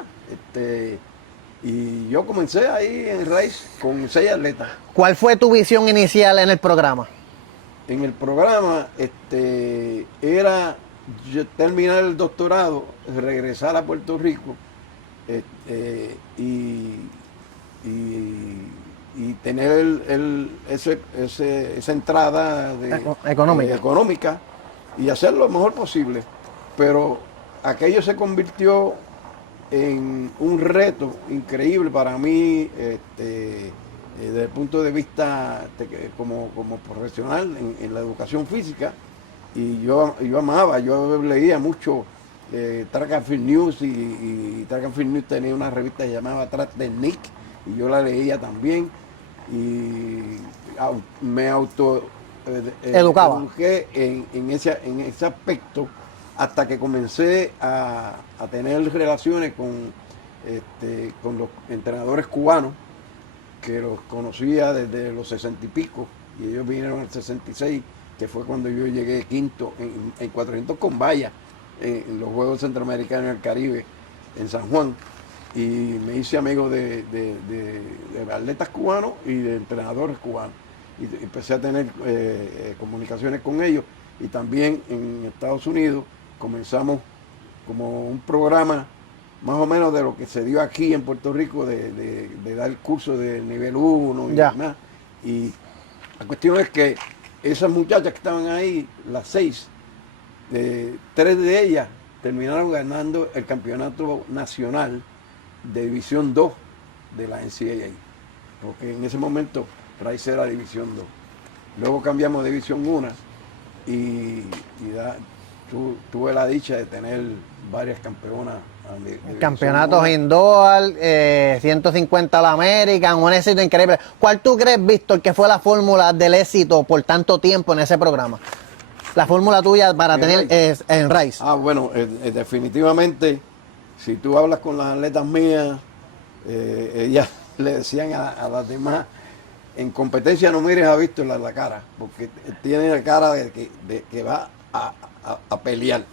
Y yo comencé ahí en Rice con 6 atletas. ¿Cuál fue tu visión inicial en el programa? En el programa era yo terminar el doctorado, regresar a Puerto Rico y tener esa entrada económica y hacer lo mejor posible. Pero aquello se convirtió en un reto increíble para mí desde el punto de vista como profesional en la educación física, y yo amaba, yo leía mucho Track and Field News y Track and Field News tenía una revista que se llamaba Track Technique y yo la leía también y me eduqué en ese aspecto hasta que comencé a tener relaciones con los entrenadores cubanos, que los conocía desde los 60 y pico, y ellos vinieron en el 66, que fue cuando yo llegué quinto en 400 con valla en los Juegos Centroamericanos del Caribe en San Juan, y me hice amigo de atletas cubanos y de entrenadores cubanos, y empecé a tener comunicaciones con ellos, y también en Estados Unidos comenzamos como un programa más o menos de lo que se dio aquí en Puerto Rico de dar cursos de nivel 1 y Ya. demás. Y la cuestión es que esas muchachas que estaban ahí, las 6, 3 de ellas terminaron ganando el campeonato nacional de División 2 de la NCAA, porque en ese momento Rice era División 2. Luego cambiamos a División 1 y tuve la dicha de tener varias campeonas. Campeonatos indoor, 150 a la América, un éxito increíble. ¿Cuál tú crees, Víctor, que fue la fórmula del éxito por tanto tiempo en ese programa? La fórmula tuya para tener en Rice. Bueno, definitivamente, si tú hablas con las atletas mías, ellas le decían a las demás, en competencia no mires a Víctor la cara, porque tiene la cara de que va a pelear.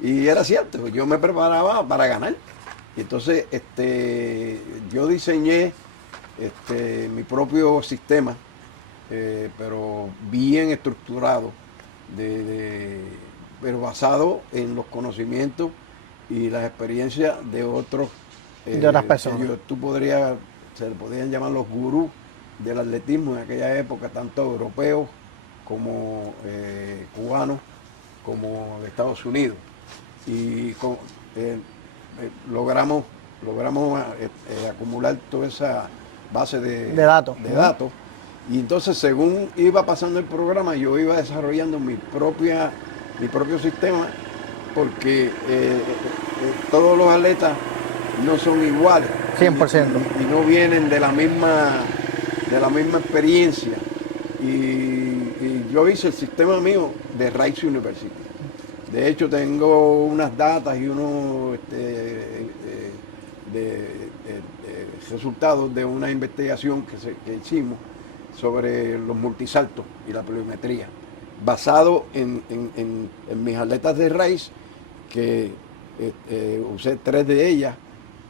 Y era cierto, yo me preparaba para ganar. Y entonces yo diseñé mi propio sistema, pero bien estructurado, pero basado en los conocimientos y las experiencias de otros. De otras personas. Se le podían llamar los gurús del atletismo en aquella época, tanto europeos como cubanos, como de Estados Unidos. Y logramos acumular toda esa base de datos. Y entonces, según iba pasando el programa, yo iba desarrollando mi propio sistema, porque todos los atletas no son iguales. 100%. Y no vienen de la misma experiencia. Y yo hice el sistema mío de Rice University. De hecho, tengo unas datas y unos resultados de una investigación que hicimos sobre los multisaltos y la pliometría, basado en mis atletas de Rice, que usé 3 de ellas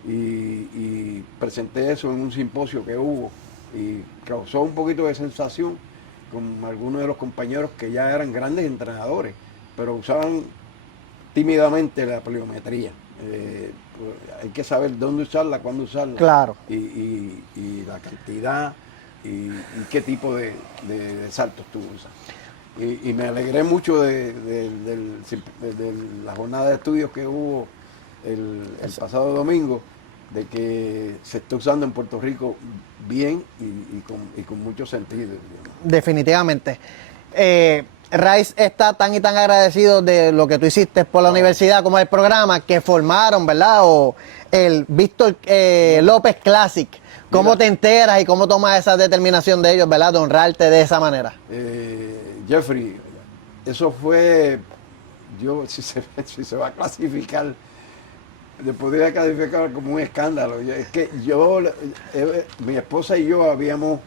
y presenté eso en un simposio que hubo, y causó un poquito de sensación con algunos de los compañeros que ya eran grandes entrenadores, pero usaban tímidamente la pliometría. Hay que saber dónde usarla, cuándo usarla. Claro. Y la cantidad y qué tipo de saltos tú usas. Y me alegré mucho de la jornada de estudios que hubo el pasado domingo, de que se está usando en Puerto Rico bien y con mucho sentido. Definitivamente. Rice está tan y tan agradecido de lo que tú hiciste por la universidad como el programa que formaron, ¿verdad? O el Víctor López Classic. ¿Cómo te enteras y cómo tomas esa determinación de ellos, ¿verdad? De honrarte de esa manera. Jeffrey, eso fue, si se va a clasificar, le podría calificar como un escándalo. Es que mi esposa y yo habíamos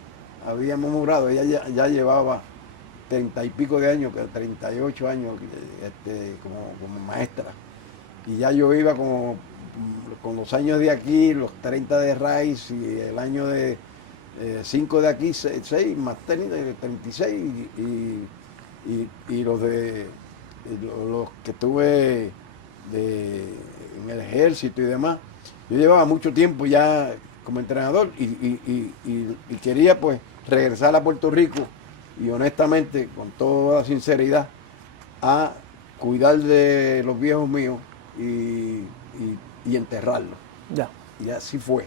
jurado, ella ya llevaba 30 y pico de años, 38 años como maestra. Y ya yo iba como con los años de aquí, los 30 de Rice y el año de 5 de aquí, 6 más 36 y los que tuve en el ejército y demás. Yo llevaba mucho tiempo ya como entrenador y quería pues regresar a Puerto Rico y honestamente, con toda sinceridad, a cuidar de los viejos míos y enterrarlos. Ya. Y así fue.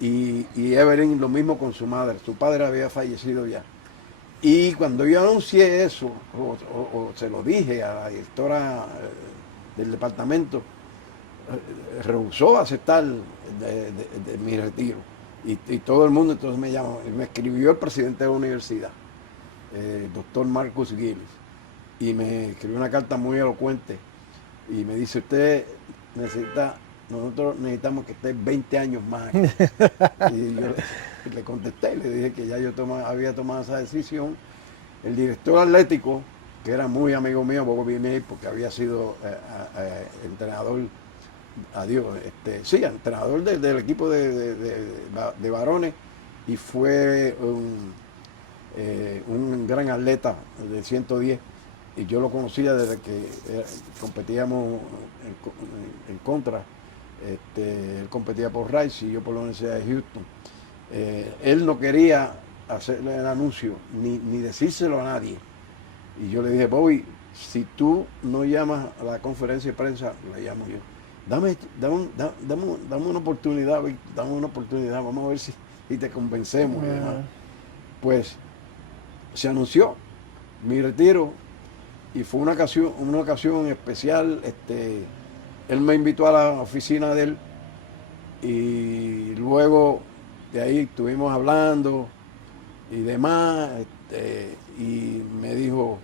Y Evelyn lo mismo con su madre. Su padre había fallecido ya. Y cuando yo anuncié eso, o se lo dije a la directora del departamento, rehusó aceptar de mi retiro. Y todo el mundo entonces me llamó. Me escribió el presidente de la universidad, doctor Marcus Gillis, y me escribió una carta muy elocuente y me dice: nosotros necesitamos que esté 20 años más aquí. Y yo le contesté, le dije que ya yo había tomado esa decisión. El director atlético, que era muy amigo mío, Bobo Bimei, porque había sido entrenador, entrenador del equipo de varones, y fue un gran atleta de 110. y yo lo conocía desde que competíamos en contra. Él competía por Rice y yo por la Universidad de Houston. Él no quería hacerle el anuncio, ni decírselo a nadie. Y yo le dije, Bobby, si tú no llamas a la conferencia de prensa, la llamo yo. Dame una oportunidad, dame una oportunidad, vamos a ver si te convencemos y demás. Pues se anunció mi retiro y fue una ocasión especial. Él me invitó a la oficina de él y luego de ahí estuvimos hablando y demás, y me dijo,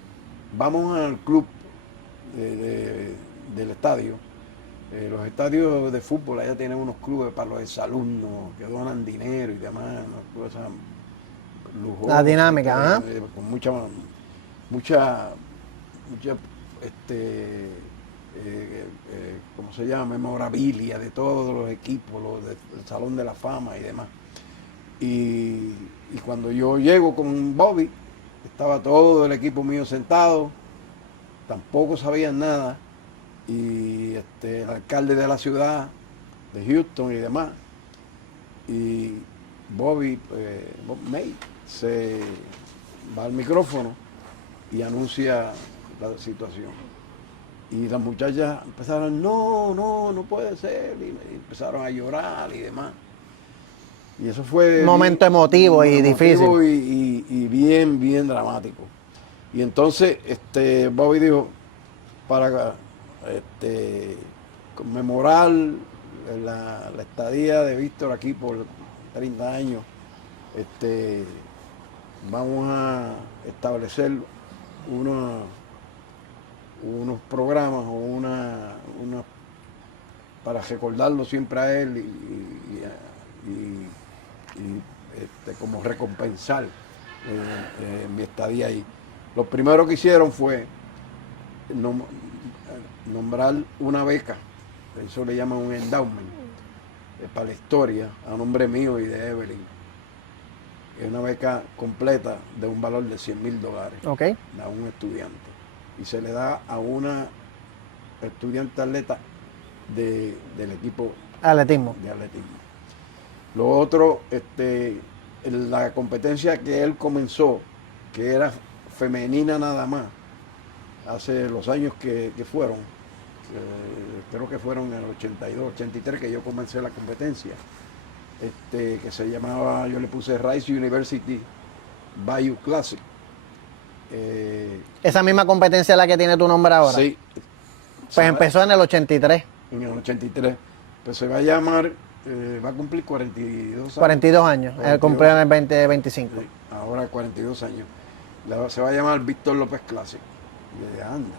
vamos al club del estadio. Los estadios de fútbol allá tienen unos clubes para los exalumnos que donan dinero y demás, unas cosas lujosas. La dinámica, con ¿cómo se llama? Memorabilia de todos los equipos, del Salón de la Fama y demás. Y cuando yo llego con Bobby, estaba todo el equipo mío sentado, tampoco sabían nada, y el alcalde de la ciudad, de Houston y demás, y Bob May se va al micrófono y anuncia la situación. Y las muchachas empezaron, no puede ser, y empezaron a llorar y demás. Y eso fue un momento emotivo y difícil. Y bien dramático. Y entonces Bobby dijo, para conmemorar la estadía de Víctor aquí por 30 años, vamos a establecer unos programas o una para recordarlo siempre a él y como recompensar mi estadía ahí. Lo primero que hicieron fue nombrar una beca, eso le llaman un endowment, para la historia, a nombre mío y de Evelyn. Es una beca completa de un valor de $100,000 Okay. a un estudiante. Y se le da a una estudiante atleta del equipo Atletismo. de atletismo. Lo otro, la competencia que él comenzó, que era femenina nada más, hace los años que fueron, creo que fueron en el 82, 83 que yo comencé la competencia, que se llamaba, yo le puse Rice University Bayou Classic. Esa misma competencia es la que tiene tu nombre ahora. Sí. Pues empezó en el 83. En el 83. Pues se va a llamar, va a cumplir 42 años. 42 años. Él cumplió en el 2025. Sí, ahora 42 años. Se va a llamar Víctor López Classic. Y anda.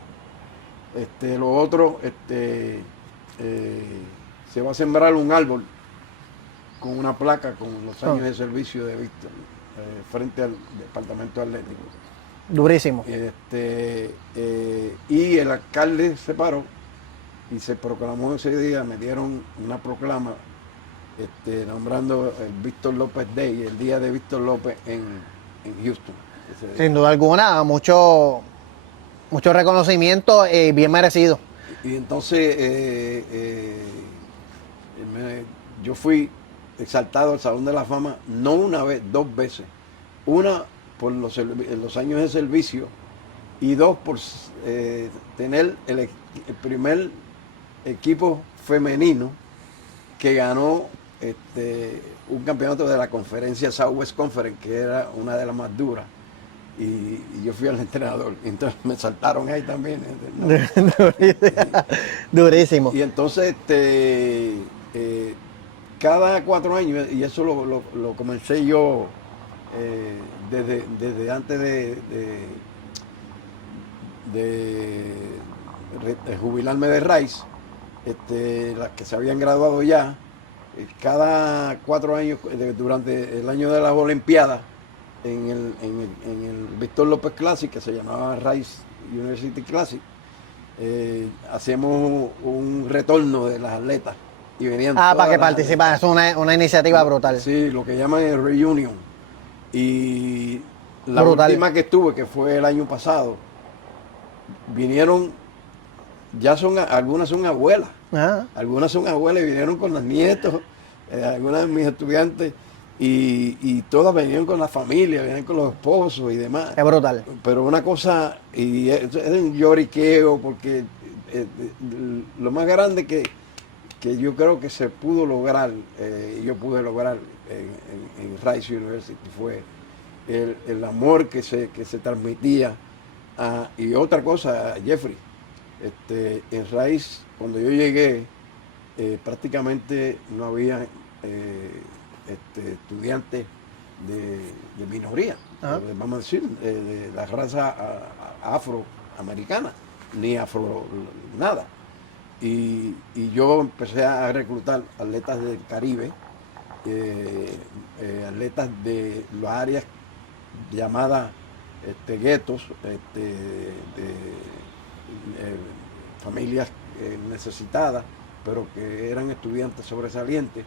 Lo otro, se va a sembrar un árbol con una placa con los años de servicio de Víctor, frente al departamento atlético. Durísimo. Y el alcalde se paró y se proclamó ese día, me dieron una proclama nombrando el Víctor López Day, el día de Víctor López en Houston. Sin duda alguna, mucho reconocimiento bien merecido. Y entonces yo fui exaltado al Salón de la Fama, no una vez, 2 veces. Una por los años de servicio y 2 por tener el primer equipo femenino que ganó un campeonato de la conferencia Southwest Conference, que era una de las más duras. Y yo fui al entrenador, entonces me saltaron ahí también. Durísimo. Y entonces cada 4 años, y eso lo comencé yo desde antes de jubilarme de Rice, las que se habían graduado ya, cada 4 años, durante el año de las Olimpiadas, en el Víctor López Classic, que se llamaba Rice University Classic, hacíamos un retorno de las atletas y venían para que participen, es una iniciativa brutal. Sí, lo que llaman el reunion. Y la brutal. última que estuve, que fue el año pasado, vinieron, algunas son abuelas. Ajá. Algunas son abuelas y vinieron con los nietos, algunas de mis estudiantes, y todas venían con la familia, venían con los esposos y demás. Es brutal. Pero una cosa, y es un lloriqueo, porque lo más grande que yo creo que se pudo lograr, yo pude lograr en Rice University, fue el amor que se transmitía. Y otra cosa, Jeffrey, en Rice, cuando yo llegué, prácticamente no había estudiantes de minoría, vamos a decir, de la raza afroamericana, ni afro nada. Y yo empecé a reclutar atletas del Caribe, atletas de las áreas llamadas guetos, familias necesitadas, pero que eran estudiantes sobresalientes.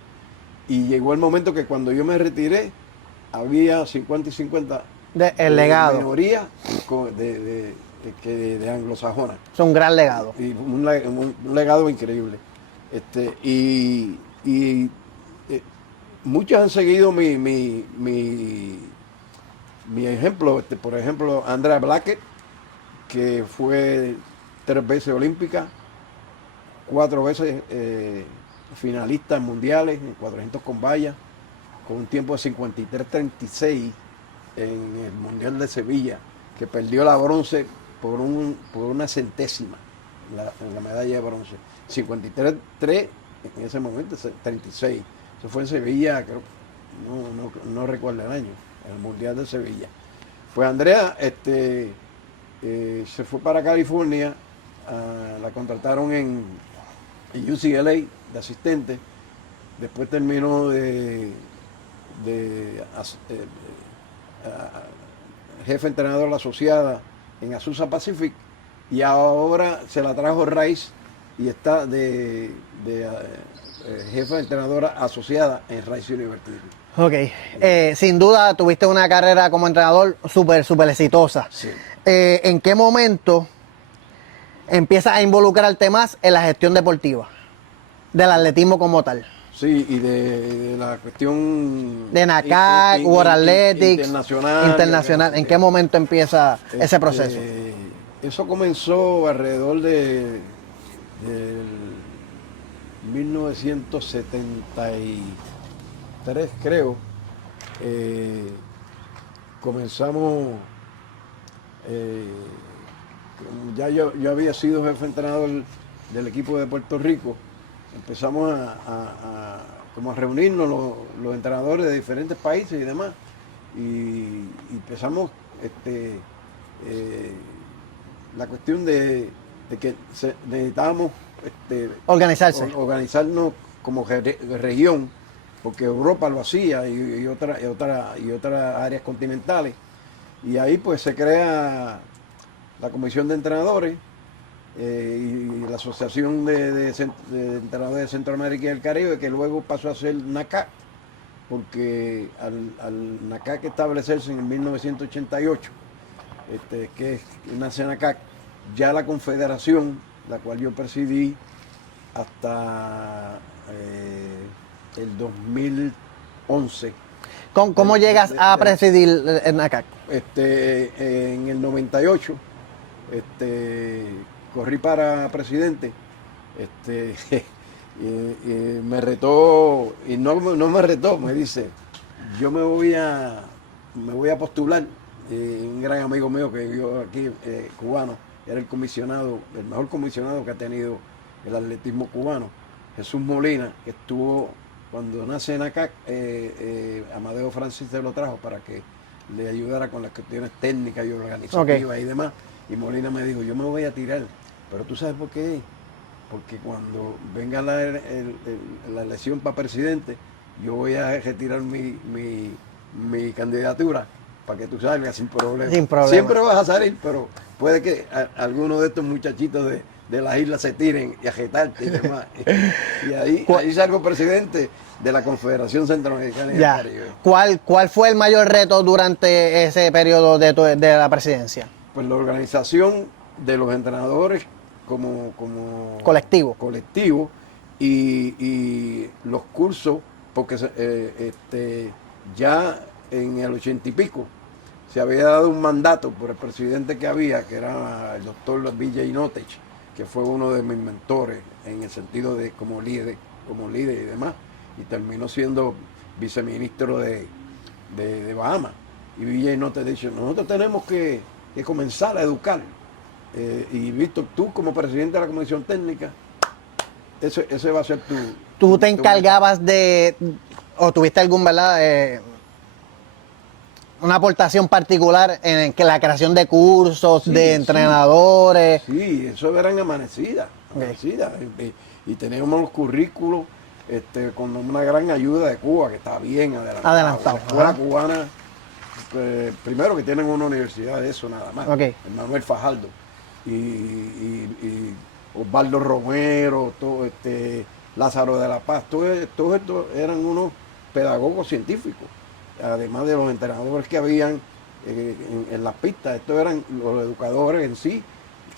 Y llegó el momento que cuando yo me retiré, había 50 y 50 El legado. minoría de anglosajona. Es un gran legado. Y un legado increíble. Muchos han seguido mi ejemplo. Por ejemplo, Andrea Blackett, que fue 3 veces olímpica, 4 veces finalista en mundiales, en 400 con vallas, con un tiempo de 53.36 en el Mundial de Sevilla, que perdió la bronce por una centésima, la medalla de bronce. 53.3 en ese momento, 36. Eso fue en Sevilla, creo, no recuerdo el año, en el Mundial de Sevilla. Pues Andrea se fue para California, la contrataron en UCLA de asistente, después terminó de jefe entrenador de la asociada en Azusa Pacific, y ahora se la trajo Rice y está de jefe entrenadora asociada en Rice University. Ok, sin duda tuviste una carrera como entrenador súper exitosa. Sí. ¿En qué momento empiezas a involucrarte más en la gestión deportiva, del atletismo como tal? Sí, y de la cuestión De NACAC, World Athletics, internacional. ¿En qué momento empieza ese proceso? Eso comenzó alrededor de 1973, creo. Comenzamos, ya yo había sido jefe entrenador del equipo de Puerto Rico. Empezamos como a reunirnos los entrenadores de diferentes países y demás, y empezamos la cuestión de que necesitábamos organizarnos como región, porque Europa lo hacía y otras áreas continentales, y ahí pues se crea la comisión de entrenadores y la asociación de entrenadores de Centroamérica y el Caribe, que luego pasó a ser NACAC, porque al NACAC establecerse en 1988, que nace NACAC, ya la confederación, la cual yo presidí hasta el 2011. ¿Cómo llegas a presidir el NACAC? En el 98, corrí para presidente, y me retó, y no me retó, me dice, yo me voy a postular. Un gran amigo mío que vivió aquí, cubano, era el mejor comisionado que ha tenido el atletismo cubano, Jesús Molina, que estuvo cuando nace en ACAC, Amadeo Francis se lo trajo para que le ayudara con las cuestiones técnicas y organizativas y demás. Y Molina me dijo, yo me voy a tirar, pero ¿tú sabes por qué? Porque cuando venga la elección para presidente, yo voy a retirar mi candidatura para que tú salgas sin problema. Sin problema. Siempre vas a salir, pero puede que algunos de estos muchachitos de las islas se tiren y ajetarte y demás. Y ahí salgo presidente de la Confederación Centroamericana y del Caribe. ¿Cuál fue el mayor reto durante ese periodo de la presidencia? Pues la organización de los entrenadores como colectivo. y los cursos, porque ya en el 80 y pico se había dado un mandato por el presidente que había, que era el doctor B.J. Notech, que fue uno de mis mentores en el sentido de como líder y demás, y terminó siendo viceministro de Bahamas. Y B.J. Notech dice, nosotros tenemos que comenzar a educar. Y Víctor, tú como presidente de la Comisión Técnica, ese va a ser tu... ¿Tú te encargabas o tuviste algún, verdad, una aportación particular en que la creación de cursos, de entrenadores? Sí, eso eran amanecidas. Y teníamos los currículos con una gran ayuda de Cuba, que está bien adelantado. La escuela cubana, primero que tienen una universidad de eso nada más, Manuel Fajardo. Y Osvaldo Romero, Lázaro de la Paz, todos estos eran unos pedagogos científicos, además de los entrenadores que habían en las pistas. Estos eran los educadores en sí,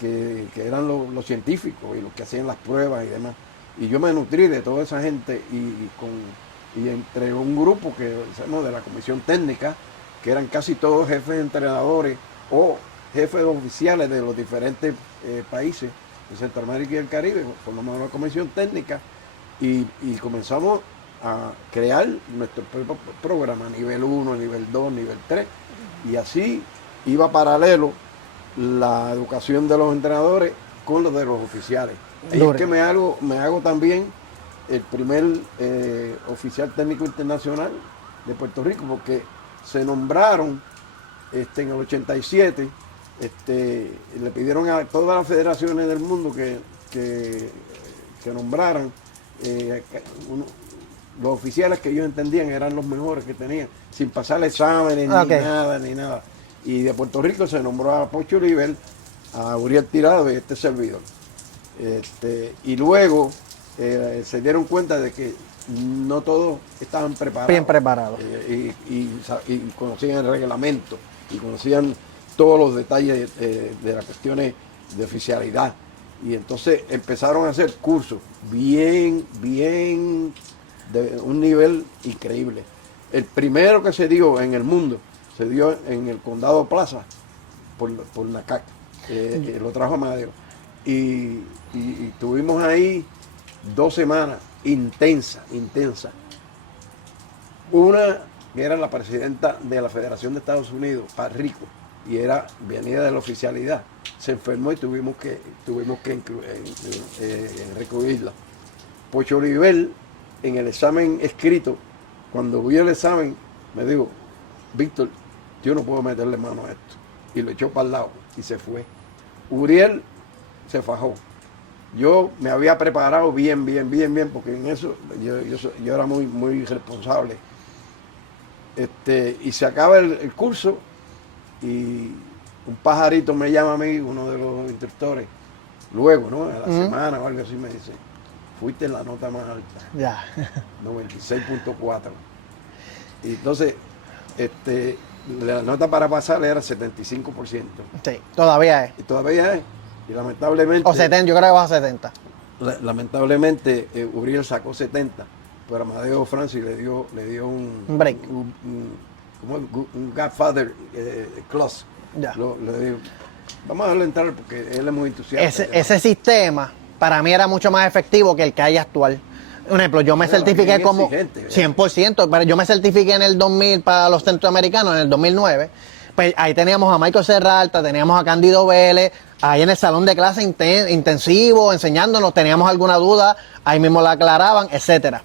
que eran los científicos y los que hacían las pruebas y demás. Y yo me nutrí de toda esa gente y entre un grupo de la Comisión Técnica, que eran casi todos jefes entrenadores o jefes oficiales de los diferentes países de Centroamérica y el Caribe. Formamos una comisión técnica y comenzamos a crear nuestro propio programa, nivel 1, nivel 2, nivel 3, y así iba paralelo la educación de los entrenadores con los de los oficiales. Y es que me hago también el primer oficial técnico internacional de Puerto Rico, porque se nombraron en el 87, le pidieron a todas las federaciones del mundo que nombraran los oficiales que ellos entendían eran los mejores que tenían, sin pasar exámenes ni nada. Y de Puerto Rico se nombró a Pocho Oliver, a Uriel Tirado y este servidor. Y luego se dieron cuenta de que no todos estaban preparados. Bien preparados. Y conocían el reglamento y conocían todos los detalles de las cuestiones de oficialidad. Y entonces empezaron a hacer cursos bien de un nivel increíble. El primero que se dio en el mundo se dio en el Condado Plaza por NACAC, lo trajo Amadeo. Y tuvimos ahí 2 semanas intensas. Una que era la presidenta de la Federación de Estados Unidos, Paz Rico, y venía de la oficialidad, se enfermó y tuvimos que recluirla. Pocho Oliver, en el examen escrito, cuando vi el examen, me dijo, Víctor, yo no puedo meterle mano a esto. Y lo echó para el lado y se fue. Uriel se fajó. Yo me había preparado bien, porque en eso yo era muy responsable. Y se acaba el curso y un pajarito me llama a mí, uno de los instructores, luego, ¿no? A la semana o algo así, me dice, fuiste en la nota más alta. Ya. 96.4. Y entonces, la nota para pasar era 75%. Sí, todavía es. Y todavía es. Y lamentablemente... O 70, yo creo que va a 70. Lamentablemente, Uriel sacó 70, pero Amadeo Francis le dio un break. Un Godfather clause. Ya. Le digo, vamos a dejarlo entrar porque él es muy entusiasta. Ese sistema para mí era mucho más efectivo que el que hay actual. Un ejemplo, yo me certifiqué como 100%, pero yo me certifiqué en el 2000 para los centroamericanos, en el 2009. Pues ahí teníamos a Michael Serralta, teníamos a Cándido Vélez, ahí en el salón de clase intensivo, enseñándonos, teníamos alguna duda, ahí mismo la aclaraban, etcétera.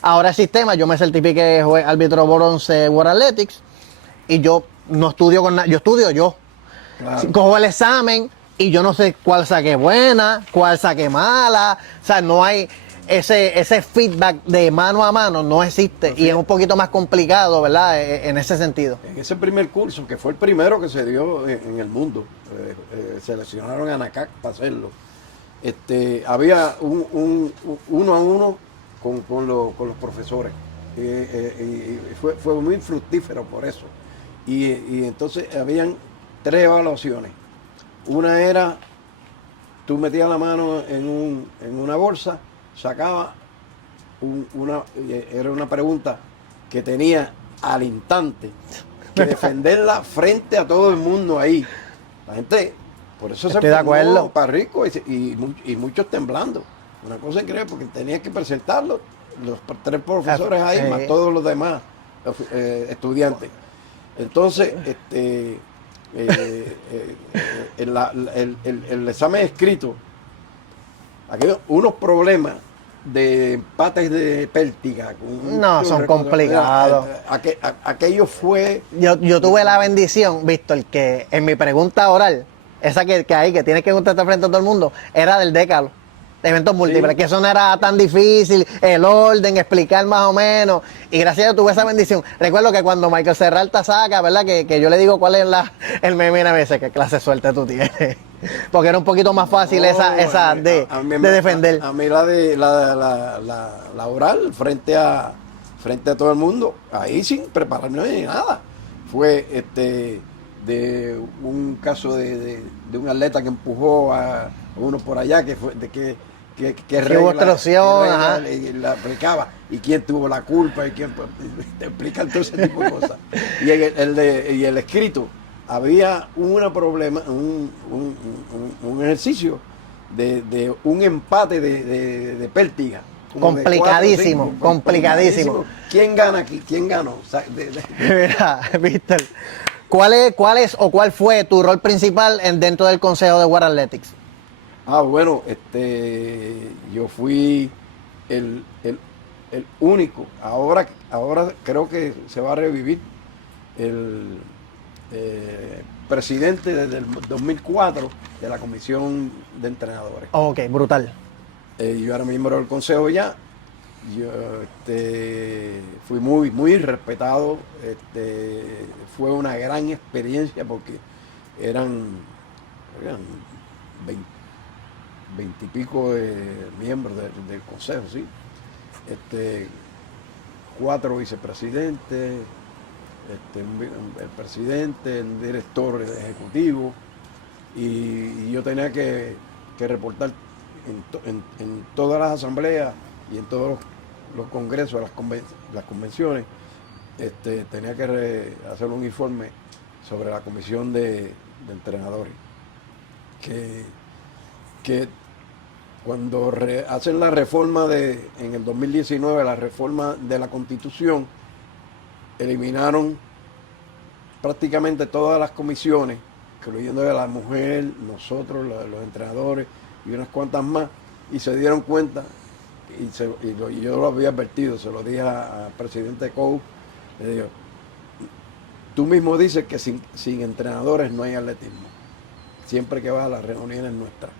Ahora el sistema, yo me certifiqué juez árbitro bronce World Athletics y yo no estudio con nada, yo estudio yo. Claro. Cojo el examen y yo no sé cuál saqué buena, cuál saqué mala, o sea, no hay ese feedback de mano a mano, no existe, y es un poquito más complicado, ¿verdad? En ese sentido. En ese primer curso, que fue el primero que se dio en el mundo, seleccionaron a NACAC para hacerlo. Había un uno a uno con los profesores. Y fue muy fructífero por eso. Y entonces habían 3 evaluaciones. Una era tú metías la mano en una bolsa, sacaba era una pregunta que tenía al instante que defenderla frente a todo el mundo ahí. La gente, por eso Estoy de acuerdo. para rico y muchos temblando. Una cosa increíble porque tenía que presentarlo los 3 profesores ahí, más todos los demás estudiantes. Entonces, el examen escrito, aquellos unos problemas de empates de pértiga. No, son complicados. Aquello fue... Yo tuve la bendición, Víctor, que en mi pregunta oral, esa que hay, que tienes que contestar frente a todo el mundo, era del Décalo, de eventos múltiples, que eso no era tan difícil, el orden, explicar más o menos, y gracias a Dios tuve esa bendición. Recuerdo que cuando Michael Serralta saca, ¿verdad? Que yo le digo cuál es el meme, mira, me dice, qué clase de suerte tú tienes. Porque era un poquito más fácil esa de defender. A mí la oral frente a todo el mundo, ahí sin prepararme ni nada. Fue de un caso de un atleta que empujó a uno por allá, que fue de que regla la aplicaba, y quién tuvo la culpa, y quién te explican todo ese tipo de cosas. Y el escrito, había un ejercicio de un empate de pértiga. Complicadísimo, complicadísimo. ¿Quién gana aquí? ¿Quién ganó? O sea, Mira, Víctor, ¿cuál fue tu rol principal dentro del Consejo de World Athletics? Bueno, yo fui el único. Ahora creo que se va a revivir el presidente desde el 2004 de la Comisión de Entrenadores. Ok, brutal. Yo era miembro del consejo ya. Yo fui muy respetado. Fue una gran experiencia porque eran 20 y pico de miembros del consejo, ¿sí? 4 vicepresidentes, el presidente, el director ejecutivo, y yo tenía que reportar en todas las asambleas y en todos los congresos, las convenciones. Tenía que hacer un informe sobre la comisión de entrenadores, que cuando hacen la reforma en el 2019, la reforma de la Constitución, eliminaron prácticamente todas las comisiones, incluyendo de la mujer, nosotros, los entrenadores y unas cuantas más, y se dieron cuenta, yo lo había advertido, se lo dije al presidente COU, le digo, tú mismo dices que sin entrenadores no hay atletismo, siempre que vas a las reuniones nuestras.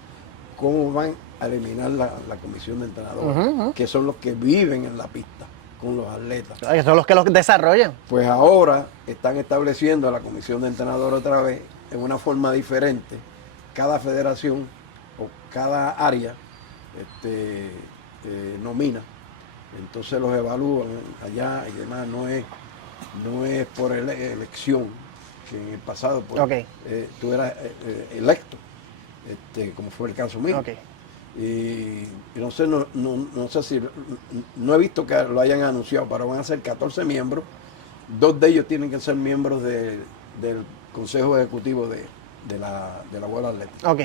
¿Cómo van a eliminar la comisión de entrenadores? Que son los que viven en la pista con los atletas. Que son los que los desarrollan. Pues ahora están estableciendo la comisión de entrenadores otra vez en una forma diferente. Cada federación o cada área nomina. Entonces los evalúan allá y demás. No es por elección, que en el pasado tú eras electo. Como fue el caso mío. Okay. Y no sé, no sé si, no he visto que lo hayan anunciado, pero van a ser 14 miembros. 2 de ellos tienen que ser miembros del Consejo Ejecutivo de la World Athletics. Ok.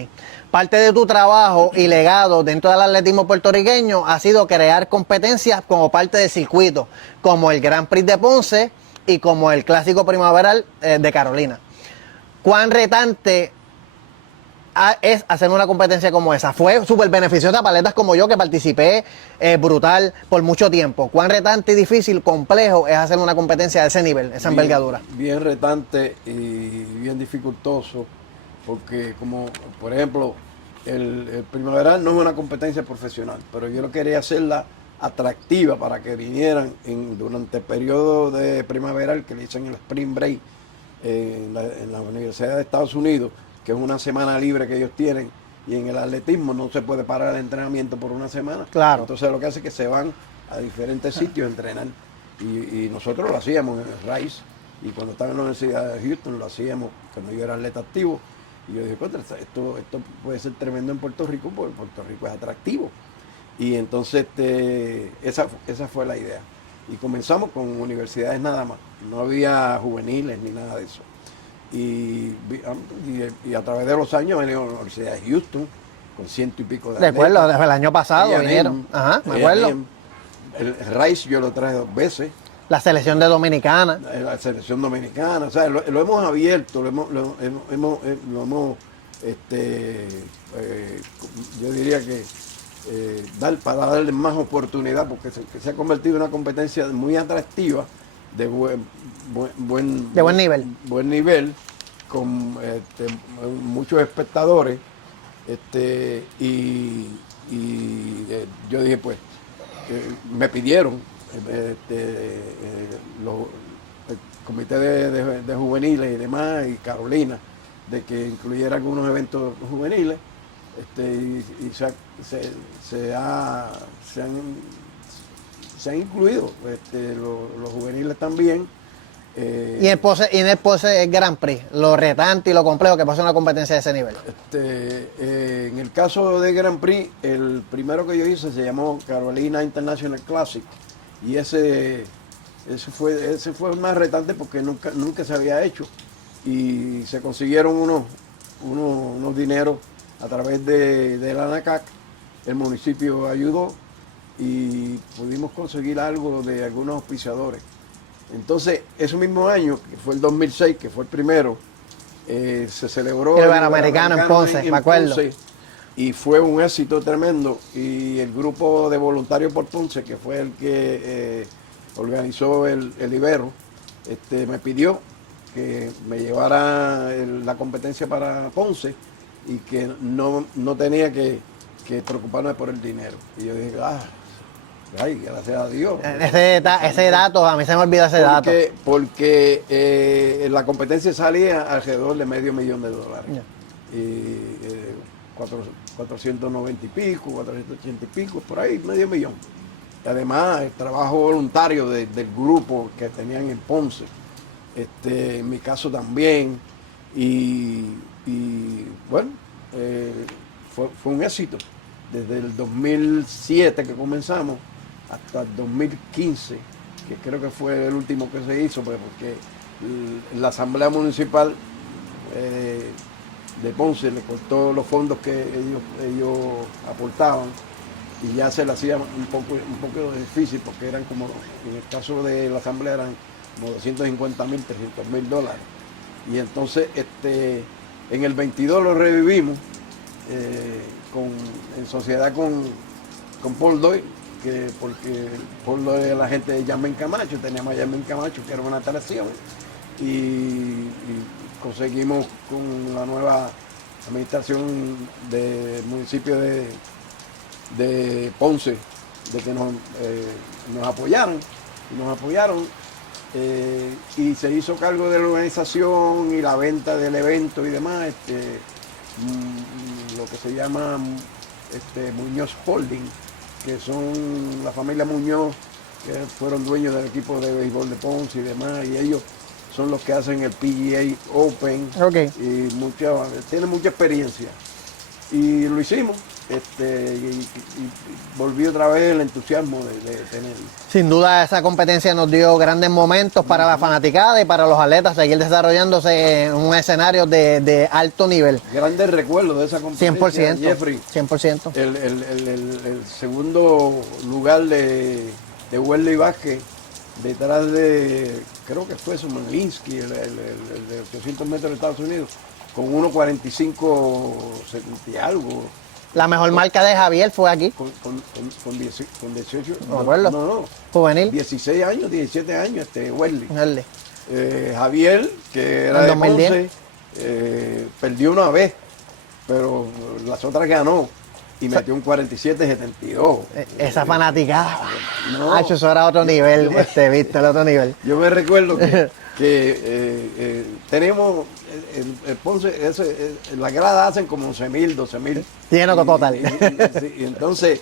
Parte de tu trabajo y legado dentro del atletismo puertorriqueño ha sido crear competencias como parte del circuito, como el Grand Prix de Ponce y como el Clásico Primaveral de Carolina. ¿Cuán retante es hacer una competencia como esa? Fue súper beneficiosa para atletas como yo, que participé brutal por mucho tiempo. ¿Cuán retante y difícil, complejo es hacer una competencia de ese nivel, esa envergadura? Bien retante y bien dificultoso, porque como, por ejemplo, el Primaveral no es una competencia profesional, pero yo lo quería hacerla atractiva para que vinieran durante el periodo de primaveral, que le dicen el Spring Break, en la Universidad de Estados Unidos, que es una semana libre que ellos tienen, y en el atletismo no se puede parar el entrenamiento por una semana. Claro. Entonces lo que hace es que se van a diferentes sitios a entrenar, y nosotros lo hacíamos en el RICE, y cuando estaba en la Universidad de Houston lo hacíamos cuando yo era atleta activo, Y yo dije, contra, esto puede ser tremendo en Puerto Rico, porque Puerto Rico es atractivo. Y entonces esa fue la idea. Y comenzamos con universidades nada más. No había juveniles ni nada de eso. Y a través de los años venía a la Universidad de Houston, con 100 y pico de De acuerdo, atletas. desde el año pasado A&M, vinieron. Ajá, me acuerdo. A&M. El Rice yo lo traje 2 veces. La selección de Dominicana. La selección dominicana, o sea, lo hemos abierto, yo diría que para darle más oportunidad, porque se ha convertido en una competencia muy atractiva, de buen nivel, con muchos espectadores, yo dije, pues, me pidieron el comité de juveniles y demás, y Carolina, de que incluyera algunos eventos juveniles, y se han incluido los juveniles también. Y en el pose el Grand Prix, lo retante y lo complejo que pasa en una competencia de ese nivel. En el caso de Grand Prix, el primero que yo hice se llamó Carolina International Classic, y ese fue el más retante porque nunca se había hecho, y se consiguieron unos dineros a través de la ANACAC. El municipio ayudó y pudimos conseguir algo de algunos auspiciadores. Entonces, ese mismo año, que fue el 2006, que fue el primero, se celebró el Iberoamericano en Ponce, me acuerdo. Ponce, y fue un éxito tremendo. Y el grupo de voluntarios por Ponce, que fue el que organizó el Ibero, me pidió que me llevara la competencia para Ponce y que no tenía que preocuparme por el dinero. Y yo dije, ay, gracias a Dios. Ese dato, a mí se me olvidó ese dato. Porque la competencia salía alrededor de $500,000. Yeah. Y 490 y pico, 480 y pico, por ahí, $500,000. Y además, el trabajo voluntario del grupo que tenían en Ponce, en mi caso también. Y bueno, fue un éxito. Desde el 2007 que comenzamos hasta el 2015, que creo que fue el último que se hizo, porque la Asamblea Municipal de Ponce le cortó los fondos que ellos aportaban, y ya se le hacía un poco difícil, porque eran como, en el caso de la Asamblea eran como $250,000, $300,000. Y entonces en el 22 lo revivimos en sociedad con Paul Doyle, porque Paul Doyle era la gente de Yamen Camacho, teníamos a Yamen Camacho, que era una atracción, y conseguimos con la nueva administración del municipio de Ponce de que nos apoyaron, y se hizo cargo de la organización y la venta del evento y demás, lo que se llama Muñoz Holding, que son la familia Muñoz, que fueron dueños del equipo de béisbol de Ponce y demás, y ellos son los que hacen el PGA Open. Okay. Y tienen mucha experiencia. Y lo hicimos, y volví otra vez el entusiasmo de tenerlo. Sin duda esa competencia nos dio grandes momentos para la fanaticada y para los atletas seguir desarrollándose en un escenario de alto nivel. Grandes recuerdos de esa competencia, 100%, Jeffrey. 100%. El segundo lugar de Wesley Vázquez, detrás de, creo que fue Sumalinsky, el de 800 metros de Estados Unidos, con 1.45 y algo. La mejor marca de Javier fue aquí. Con 18. ¿Me acuerdo? No. Juvenil. 16 años, 17 años, Wesley. Wesley. Javier, que era de Ponce, perdió una vez, pero las otras ganó y metió un 47-72. Esa fanaticada. No. Eso era otro nivel, viste, el otro nivel. Yo me recuerdo que tenemos el Ponce, la grada hacen como 11,000, 12,000. Lleno total. Y entonces,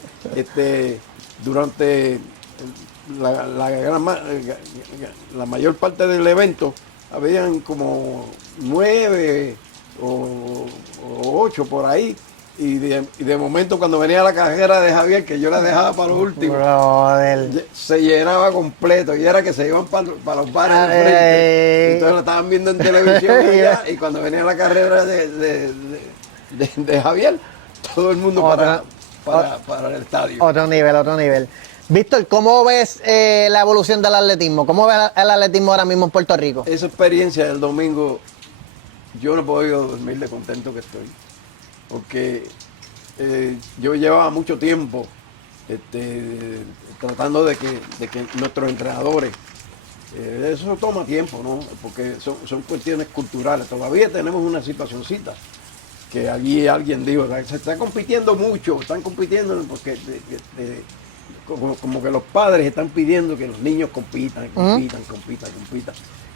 durante la mayor parte del evento, habían como 9 o 8 por ahí. Y de momento cuando venía la carrera de Javier, que yo la dejaba para lo último, Brother. se llenaba completo y era que se iban para los bares al frente. Entonces lo estaban viendo en televisión allá, y cuando venía la carrera de Javier, todo el mundo para el estadio. Otro nivel, otro nivel. Víctor, ¿cómo ves la evolución del atletismo? ¿Cómo ves el atletismo ahora mismo en Puerto Rico? Esa experiencia del domingo, yo no puedo dormir de contento que estoy. Porque yo llevaba mucho tiempo tratando de que nuestros entrenadores, eso toma tiempo, ¿no? Porque son cuestiones culturales. Todavía tenemos una situacioncita que allí alguien dijo, se está compitiendo mucho, están compitiendo porque como que los padres están pidiendo que los niños compitan.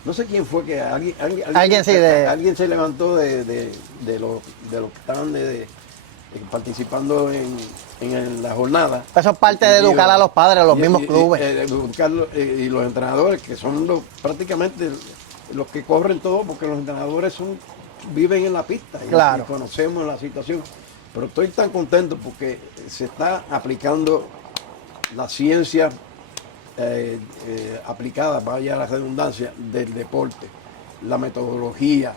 No sé quién fue que alguien se levantó de los que estaban participando en la jornada. Eso es parte de educar a los padres, a los mismos clubes. Y los entrenadores, que son prácticamente los que corren todo, porque los entrenadores viven en la pista y conocemos la situación. Pero estoy tan contento porque se está aplicando la ciencia aplicada, vaya la redundancia, del deporte, la metodología,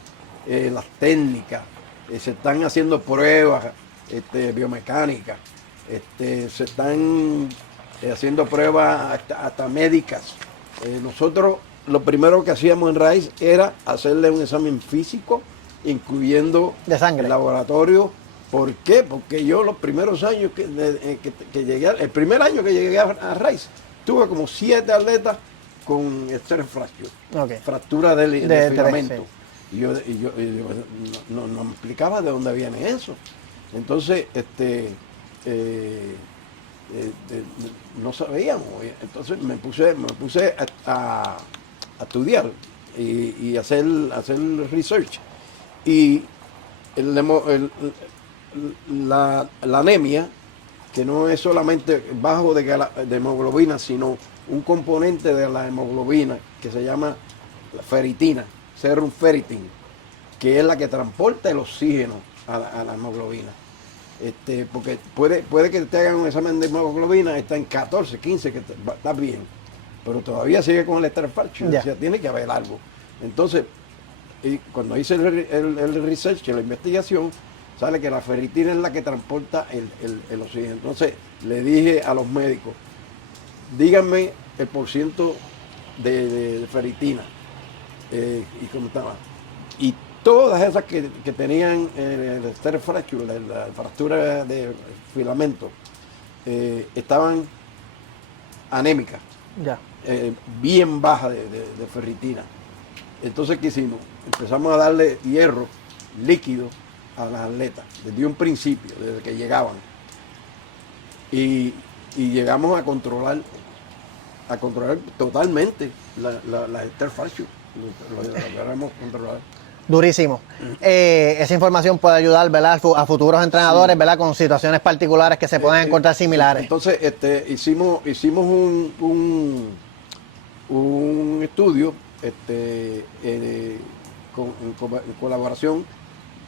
las técnicas, se están haciendo pruebas biomecánicas, se están haciendo pruebas hasta médicas. Nosotros lo primero que hacíamos en RAIS era hacerle un examen físico, incluyendo de sangre, el laboratorio. ¿Por qué? Porque yo los primeros años que llegué, el primer año que llegué a RAIS, tuve como 7 atletas con stress fracture, fractura de filamento. Sí. Y yo no me explicaba de dónde viene eso. Entonces, no sabíamos. Entonces me puse a estudiar y hacer research. Y la anemia, que no es solamente bajo de hemoglobina, sino un componente de la hemoglobina que se llama la ferritina, serum ferritin, que es la que transporta el oxígeno a la hemoglobina. Porque puede que te hagan un examen de hemoglobina, está en 14, 15, que está bien, pero todavía sigue con el stress fracture, o sea, tiene que haber algo. Entonces, y cuando hice el research, la investigación, sale que la ferritina es la que transporta el oxígeno. Entonces le dije a los médicos, díganme el porciento de ferritina y cómo estaba. Y todas esas que tenían el stress fracture, la fractura de filamento, estaban anémicas, bien bajas de ferritina. Entonces, ¿qué hicimos? Empezamos a darle hierro líquido a las atletas, desde un principio, desde que llegaban. Y llegamos a controlar totalmente la stress fracture. Lo logramos controlar. Durísimo. Esa información puede ayudar, ¿verdad?, a futuros entrenadores, ¿verdad?, con situaciones particulares que se puedan encontrar similares. Entonces, hicimos un estudio en colaboración,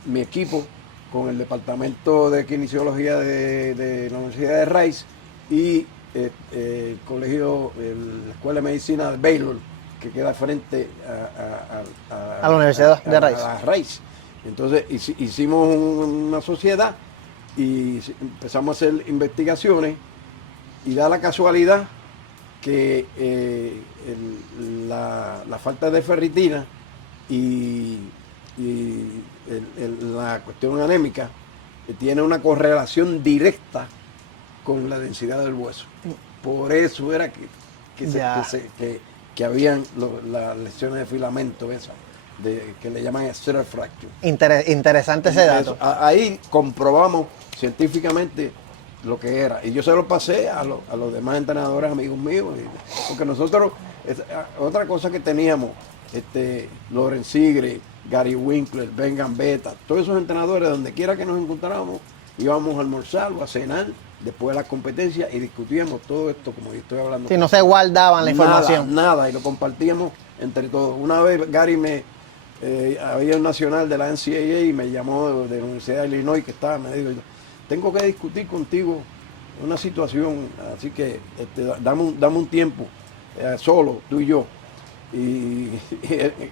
mi equipo, con el departamento de kinesiología de la Universidad de Rice y el colegio, la Escuela de Medicina de Baylor, que queda frente a la Universidad de Rice. A Rice. Entonces hicimos una sociedad y empezamos a hacer investigaciones, y da la casualidad que la falta de ferritina y la cuestión anémica tiene una correlación directa con la densidad del hueso. Por eso era que habían las lesiones de filamento esas, que le llaman stress fracture. Interesante ese dato. Ahí comprobamos científicamente lo que era. Y yo se lo pasé a los demás entrenadores, amigos míos, porque nosotros, otra cosa que teníamos, Loren Sigre, Gary Winkler, Ben Gambetta, todos esos entrenadores, donde quiera que nos encontrábamos, íbamos a almorzar o a cenar después de las competencias y discutíamos todo esto, como yo estoy hablando. Si no se guardaban la información. Nada, y lo compartíamos entre todos. Una vez Gary había un nacional de la NCAA y me llamó de la Universidad de Illinois que estaba, me dijo, tengo que discutir contigo una situación, así que dame un tiempo, solo, tú y yo. Y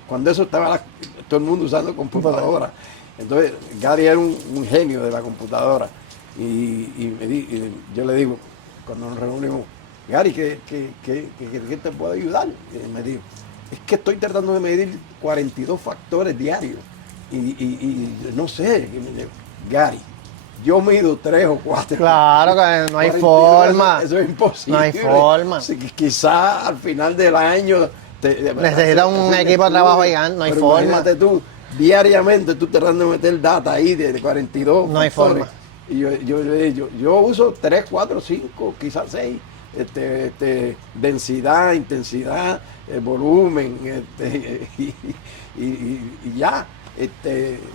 cuando eso estaba todo el mundo usando computadora, entonces Gary era un genio de la computadora y yo le digo, cuando nos reunimos, Gary, ¿qué te puedo ayudar? Y me dijo, es que estoy tratando de medir 42 factores diarios y no sé, Gary, yo mido 3 o 4. Claro que no hay forma. Eso es imposible. No hay forma. Quizás al final del año necesitas un equipo de trabajo gigante, no hay forma. Imagínate tú, diariamente tú tratando de meter data ahí de 42. No hay forma. Y yo uso 3, 4, 5, quizás 6. Densidad, intensidad, volumen, y ya.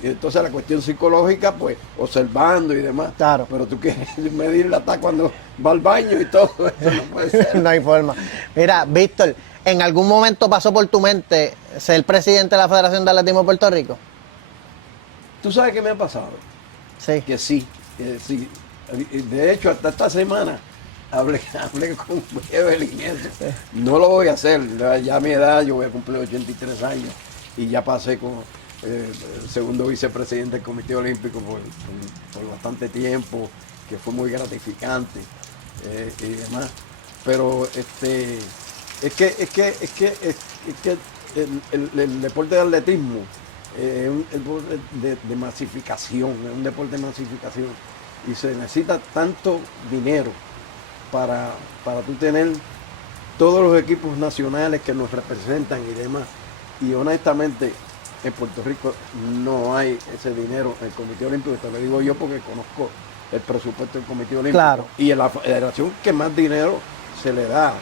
Entonces la cuestión psicológica, pues, observando y demás. Claro. Pero tú quieres medirla hasta cuando va al baño y todo eso, no puede ser. No hay forma. Mira, Víctor, ¿en algún momento pasó por tu mente ser presidente de la Federación de Atletismo de Puerto Rico? ¿Tú sabes qué me ha pasado? Sí. Que sí. De hecho, hasta esta semana hablé con Evelyn eso. No lo voy a hacer, ya a mi edad, yo voy a cumplir 83 años y ya pasé con el segundo vicepresidente del Comité Olímpico por bastante tiempo, que fue muy gratificante y demás. Pero es que el deporte de atletismo es un deporte de masificación, es un deporte de masificación y se necesita tanto dinero para tú tener todos los equipos nacionales que nos representan y demás. Y honestamente, en Puerto Rico no hay ese dinero en el Comité Olímpico, te lo digo yo porque conozco el presupuesto del Comité Olímpico. Claro. Y en la federación que más dinero se le da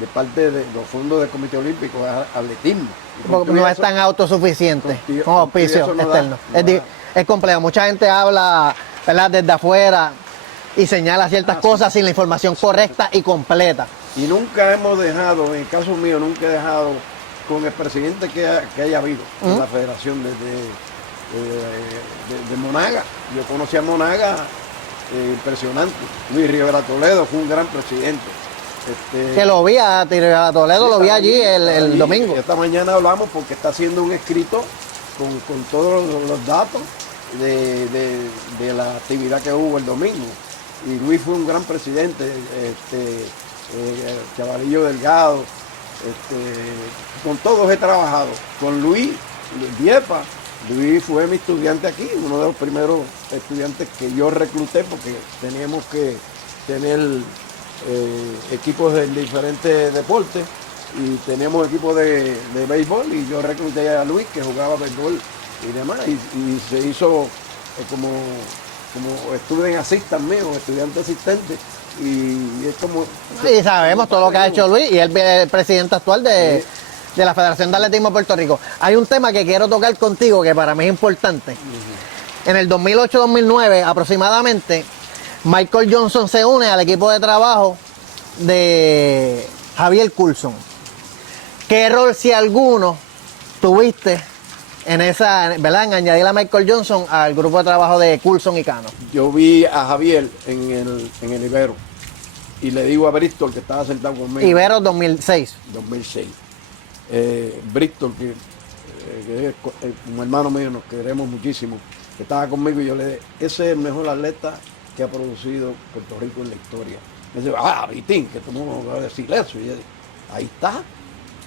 de parte de los fondos del Comité Olímpico es atletismo. Porque no es tan autosuficiente con auspicio externo. Es complejo. Mucha gente habla, ¿verdad?, desde afuera y señala ciertas cosas sin la información correcta y completa. Y nunca hemos dejado, en el caso mío, nunca he dejado con el presidente que haya habido en la federación de Monaga. Yo conocí a Monaga, impresionante. Luis Rivera Toledo fue un gran presidente. Que lo vi a Toledo, lo vi allí el domingo. Esta mañana hablamos porque está haciendo un escrito con todos los datos de la actividad que hubo el domingo. Y Luis fue un gran presidente, Chavalillo Delgado, con todos he trabajado, con Luis Diepa. Luis fue mi estudiante aquí, uno de los primeros estudiantes que yo recluté porque teníamos que tener equipos de diferentes deportes y teníamos equipos de béisbol y yo recluté a Luis que jugaba béisbol y demás y se hizo como student assistant mío, estudiante asistente y es como... Y sabemos todo lo que ha hecho Luis y él es el presidente actual de la Federación de Atletismo de Puerto Rico. Hay un tema que quiero tocar contigo que para mí es importante. En el 2008-2009 aproximadamente, Michael Johnson se une al equipo de trabajo de Javier Coulson. ¿Qué rol, si alguno, tuviste en esa, ¿verdad?, en añadir a Michael Johnson al grupo de trabajo de Coulson y Cano? Yo vi a Javier en el Ibero y le digo a Bristol que estaba sentado conmigo. Ibero 2006. 2006. Bristol, que es un hermano mío, nos queremos muchísimo, que estaba conmigo y yo le dije, ese es el mejor atleta que ha producido Puerto Rico en la historia. Me dice, Vitín, que tú no vas a decir eso. Y yo, ahí está.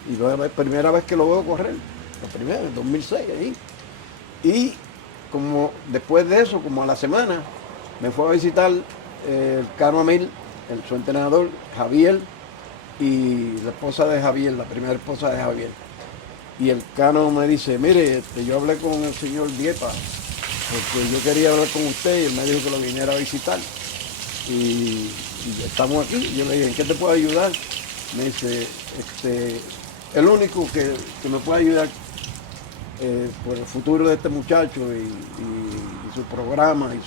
Y la primera vez que lo veo correr, la primera, en 2006, ahí. Y como después de eso, como a la semana, me fue a visitar el Cano Amil, su entrenador, Javier, y la esposa de Javier, la primera esposa de Javier. Y el Cano me dice, mire, yo hablé con el señor Diepa, porque yo quería hablar con usted y él me dijo que lo viniera a visitar. Y estamos aquí. Yo le dije, ¿en qué te puedo ayudar? Me dice, el único que me puede ayudar por el futuro de este muchacho y su programa y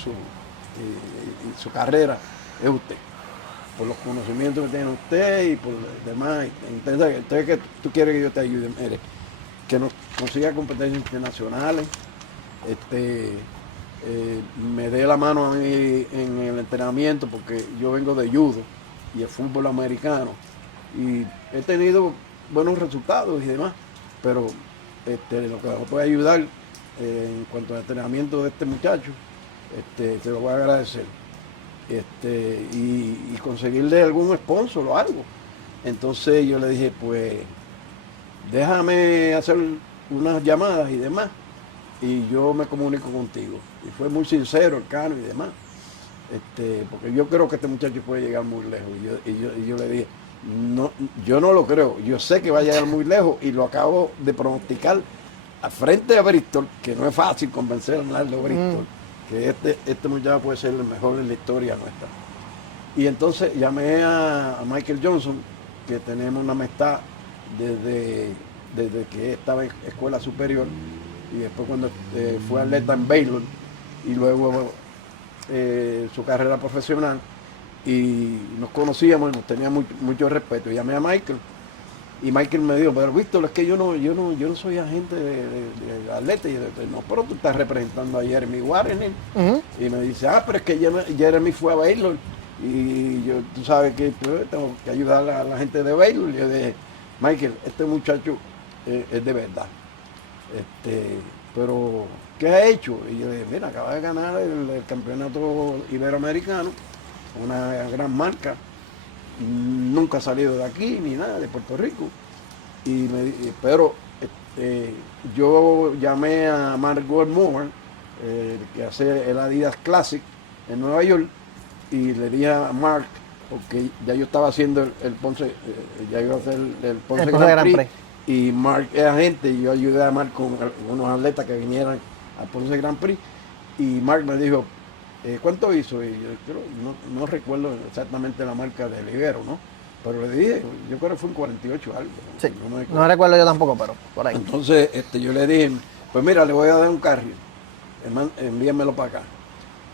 su carrera es usted. Por los conocimientos que tiene usted y por demás. Entonces, ¿qué tú quieres que yo te ayude? Mire, que nos consiga competencias internacionales, me dé la mano a mí en el entrenamiento, porque yo vengo de judo y el fútbol americano, y he tenido buenos resultados y demás, pero lo que me puede ayudar en cuanto al entrenamiento de este muchacho, te lo voy a agradecer. Y conseguirle algún sponsor o algo. Entonces yo le dije, pues déjame hacer unas llamadas y demás, y yo me comunico contigo. Y fue muy sincero el Cano y demás, porque yo creo que este muchacho puede llegar muy lejos. Y yo le dije, no, yo no lo creo, yo sé que va a llegar muy lejos, y lo acabo de pronosticar a frente de Bristol, que no es fácil convencer a Nardo Bristol, que este muchacho puede ser el mejor en la historia nuestra. Y entonces llamé a Michael Johnson, que tenemos una amistad desde que estaba en escuela superior, y después cuando fue atleta en Baylor, y luego su carrera profesional, y nos conocíamos y nos tenía mucho respeto. Y llamé a Michael, y Michael me dijo, pero Víctor, es que yo no soy agente de atleta. Y yo dije, no, pero tú estás representando a Jeremy Warren. Y me dice, pero es que Jeremy fue a Baylor, y tú sabes que pues, tengo que ayudar a la gente de Baylor. Y yo dije, Michael, este muchacho es de verdad. Pero ¿qué ha hecho? Y yo dije, mira, acaba de ganar el campeonato iberoamericano, una gran marca, nunca ha salido de aquí ni nada, de Puerto Rico. Pero yo llamé a Mark Moore, que hace el Adidas Classic en Nueva York, y le dije a Mark, porque ya yo estaba haciendo el Ponce, ya iba a hacer el Ponce Grand Prix, y Mark es agente, y yo ayudé a Mark con unos atletas que vinieran al Ponce Grand Prix, y Mark me dijo, ¿cuánto hizo? Y yo no recuerdo exactamente la marca del Libero, ¿no? Pero le dije, yo creo que fue un 48 algo. Sí, no recuerdo yo tampoco, pero por ahí. Entonces yo le dije, pues mira, le voy a dar un carril, envíenmelo para acá.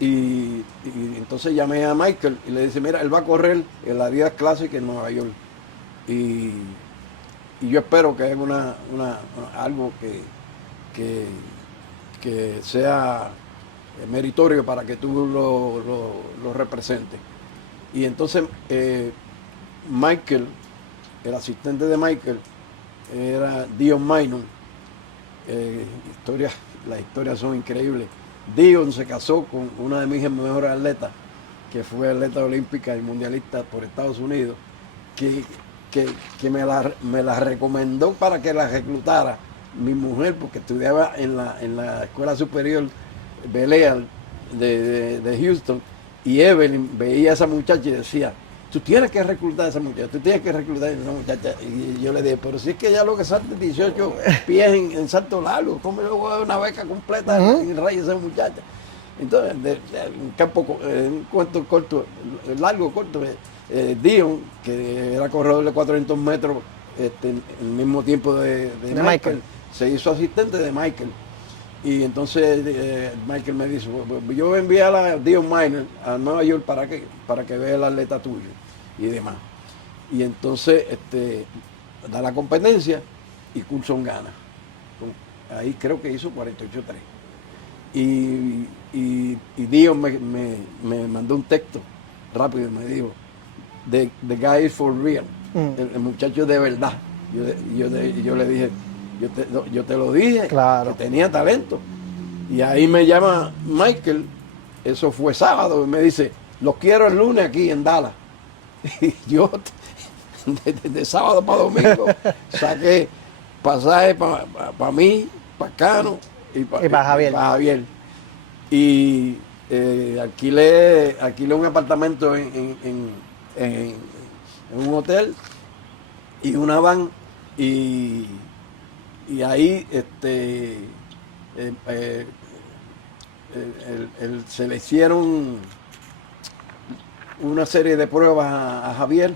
Y entonces llamé a Michael y le dije, mira, él va a correr el Adidas Classic en Nueva York. Y yo espero que haga algo que sea meritorio para que tú lo representes. Y entonces Michael, el asistente de Michael, era Dion Minor. Las historias son increíbles. Dion se casó con una de mis mejores atletas, que fue atleta olímpica y mundialista por Estados Unidos, que me la recomendó para que la reclutara mi mujer, porque estudiaba en la escuela superior Bel de Houston, y Evelyn veía a esa muchacha y decía, tú tienes que reclutar a esa muchacha, y yo le dije, pero si es que ya lo que salta 18 pies en salto largo, ¿cómo yo voy a dar una beca completa en rayos esa muchacha? Entonces, un cuento corto, largo, corto, Dion, que era corredor de 400 metros, en el mismo tiempo de Michael, se hizo asistente de Michael. Y entonces Michael me dice, yo voy a enviar a Dion Minor a Nueva York para que vea el atleta tuyo y demás. Y entonces da la competencia y Coulson gana. Ahí creo que hizo 48-3. Y Dion me mandó un texto rápido y me dijo, the guy is for real, el muchacho de verdad. Yo le dije, yo te lo dije, claro, que tenía talento. Y ahí me llama Michael, eso fue sábado, y me dice, los quiero el lunes aquí en Dallas. Y yo, de sábado para domingo, saqué pasaje para mí, para Cano y para Javier. Y alquilé un apartamento en un hotel y una van, y ahí se le hicieron una serie de pruebas a Javier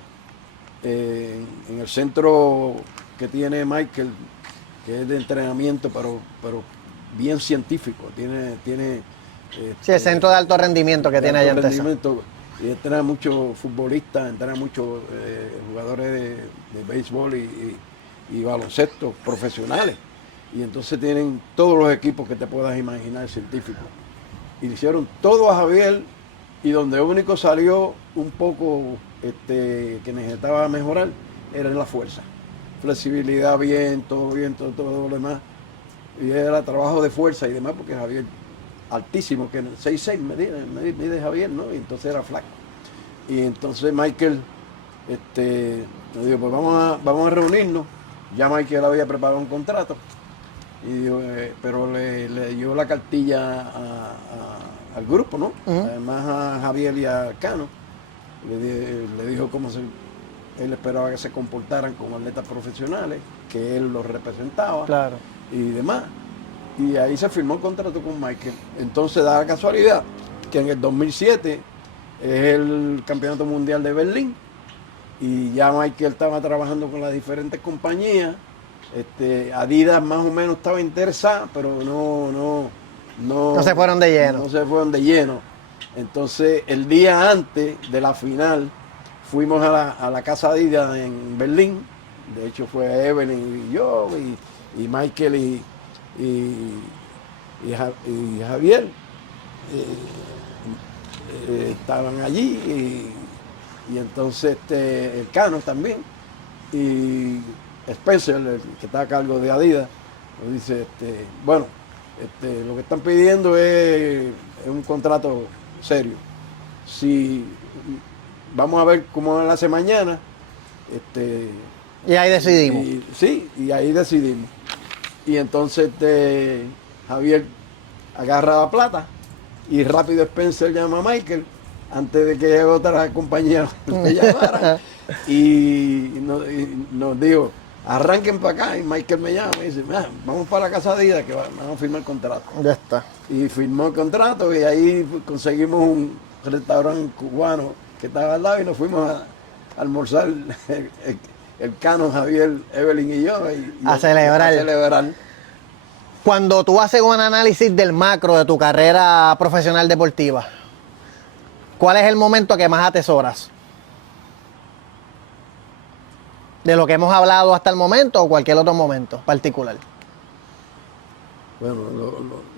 en el centro que tiene Michael, que es de entrenamiento, pero bien científico. Tiene sí, el centro de alto rendimiento que tiene allá en Texas. Y entrena muchos futbolistas, entrena muchos jugadores de béisbol y baloncesto profesionales. y entonces tienen todos los equipos que te puedas imaginar científicos. Y le hicieron todo a Javier, y donde único salió un poco que necesitaba mejorar era en la fuerza. Flexibilidad bien, todo lo demás. Y era trabajo de fuerza y demás, porque Javier altísimo, que 6'6" mide Javier, ¿no? Y entonces era flaco. Y entonces Michael nos dijo, pues vamos a reunirnos. Ya Michael había preparado un contrato, y dijo, pero le dio la cartilla al grupo, ¿no? Además a Javier y a Cano. Le dijo cómo él esperaba que se comportaran como atletas profesionales, que él los representaba, Claro. y demás. Y ahí se firmó el contrato con Michael. Entonces da la casualidad que en el 2007 es el Campeonato Mundial de Berlín, y ya Michael estaba trabajando con las diferentes compañías. Adidas más o menos estaba interesada, pero no se fueron de lleno. No se fueron de lleno. Entonces el día antes de la final fuimos a la casa Adidas en Berlín. De hecho fue Evelyn y yo y Michael y Javier estaban allí, y entonces el Cano también, y Spencer, el que está a cargo de Adidas, nos dice, bueno, lo que están pidiendo es un contrato serio. Si vamos a ver cómo lo hace mañana, Y ahí decidimos. y ahí decidimos. Y entonces Javier agarra la plata, y rápido Spencer llama a Michael antes de que otra compañía le llamara, y nos dijo, arranquen para acá. Y Michael me llama y dice, vamos para la casa de Adidas que vamos a firmar el contrato. Ya está. Y firmó el contrato, y ahí conseguimos un restaurante cubano que estaba al lado, y nos fuimos a almorzar el Cano, Javier, Evelyn y yo, A celebrar. a celebrar. Cuando tú haces un análisis del macro de tu carrera profesional deportiva, ¿cuál es el momento que más atesoras? ¿De lo que hemos hablado hasta el momento o cualquier otro momento particular? Bueno,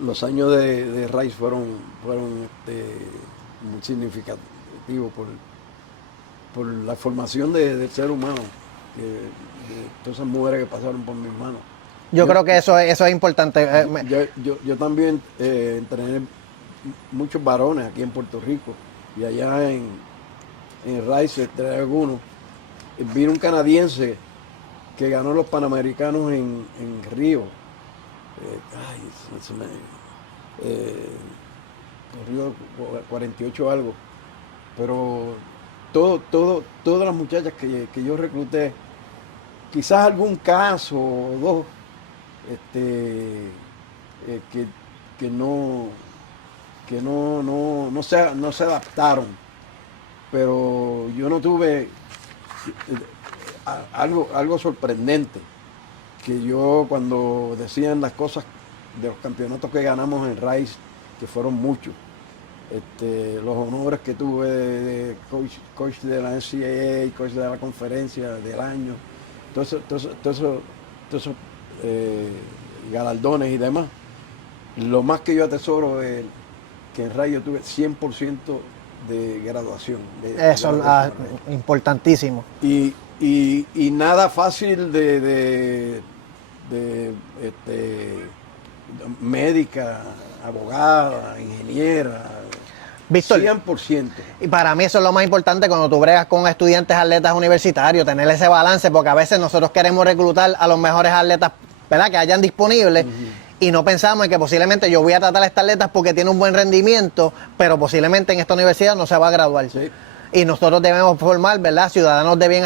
los años de Rice fueron muy significativos por la formación del ser humano, de todas esas mujeres que pasaron por mis manos. Yo creo que eso es importante. Yo también entrené muchos varones aquí en Puerto Rico, y allá en Rice entrené algunos. Vino un canadiense que ganó los Panamericanos en Río. Río 48 algo. Pero todas las muchachas que yo recluté, quizás algún caso o dos, que no se adaptaron, pero yo no tuve algo sorprendente, que yo cuando decían las cosas de los campeonatos que ganamos en Rice, que fueron muchos, los honores que tuve de coach de la NCAA, coach de la conferencia del año, todos esos galardones y demás. Lo más que yo atesoro es que en Rice yo tuve 100% de graduación. Eso es importantísimo. Y nada fácil de médica, abogada, ingeniera. Víctor, 100%. y para mí eso es lo más importante cuando tú bregas con estudiantes atletas universitarios, tener ese balance, porque a veces nosotros queremos reclutar a los mejores atletas, ¿verdad?, que hayan disponibles, y no pensamos en que posiblemente yo voy a tratar a estas atletas porque tiene un buen rendimiento, pero posiblemente en esta universidad no se va a graduar. Sí. Y nosotros debemos formar, ¿verdad?, ciudadanos de bien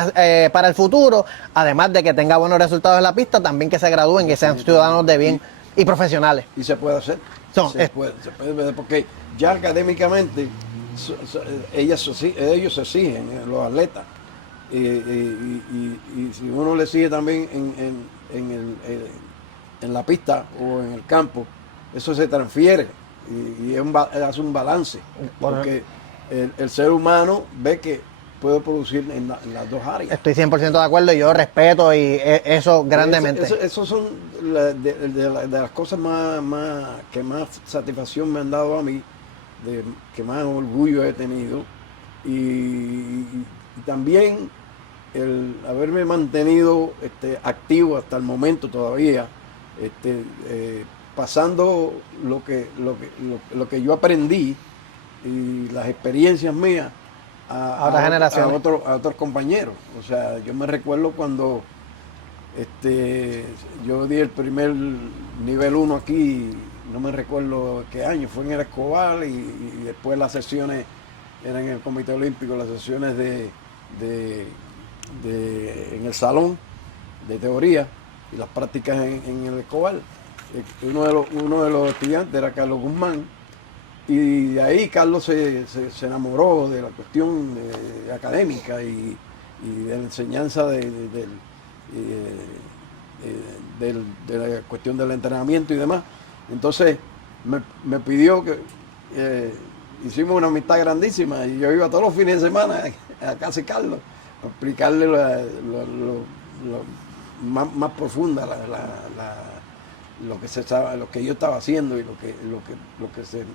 para el futuro, además de que tenga buenos resultados en la pista, también que se gradúen, que sean ciudadanos de bien y profesionales. Y se puede hacer. Se puede, porque ya académicamente ellos se exigen, los atletas. Y si uno le sigue también en la pista o en el campo, eso se transfiere y hace un balance. Porque el ser humano ve que puedo producir en las dos áreas. Estoy 100% de acuerdo y yo respeto eso grandemente. Eso son de las cosas que más satisfacción me han dado a mí, que más orgullo he tenido. Y también el haberme mantenido activo hasta el momento todavía, pasando lo que yo aprendí y las experiencias mías a otras generaciones, a otros compañeros. O sea, yo me recuerdo cuando yo di el primer nivel 1 aquí, no me recuerdo qué año, fue en el Escobar, y después las sesiones eran en el Comité Olímpico, las sesiones en el salón de teoría y las prácticas en el Escobar. Uno de los estudiantes era Carlos Guzmán, y de ahí Carlos se enamoró de la cuestión académica y de la enseñanza de la cuestión del entrenamiento y demás. Entonces me pidió que hicimos una amistad grandísima, y yo iba todos los fines de semana a casa de Carlos a explicarle más profunda lo que se sabe, lo que yo estaba haciendo, y lo que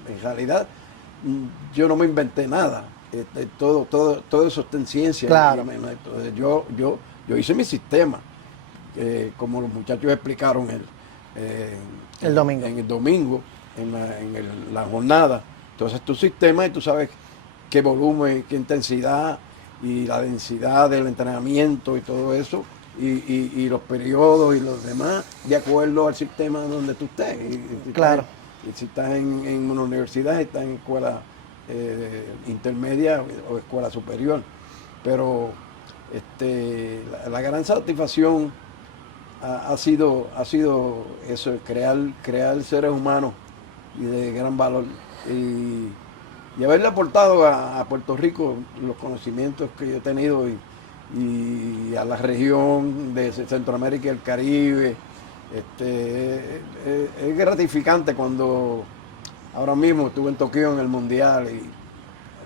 en realidad yo no me inventé nada. Todo eso está en ciencia. Claro. Yo hice mi sistema, como los muchachos explicaron el domingo. En el domingo, en la jornada. Entonces tu sistema, y tú sabes qué volumen, qué intensidad y la densidad del entrenamiento y todo eso, y los periodos y los demás, de acuerdo al sistema donde tú estés. Claro. Y si estás en una universidad, si estás en escuela intermedia o escuela superior. Pero la gran satisfacción ha sido eso, crear seres humanos y de gran valor. Y haberle aportado a Puerto Rico los conocimientos que yo he tenido, y a la región de Centroamérica y el Caribe. Es gratificante cuando ahora mismo estuve en Tokio en el Mundial, y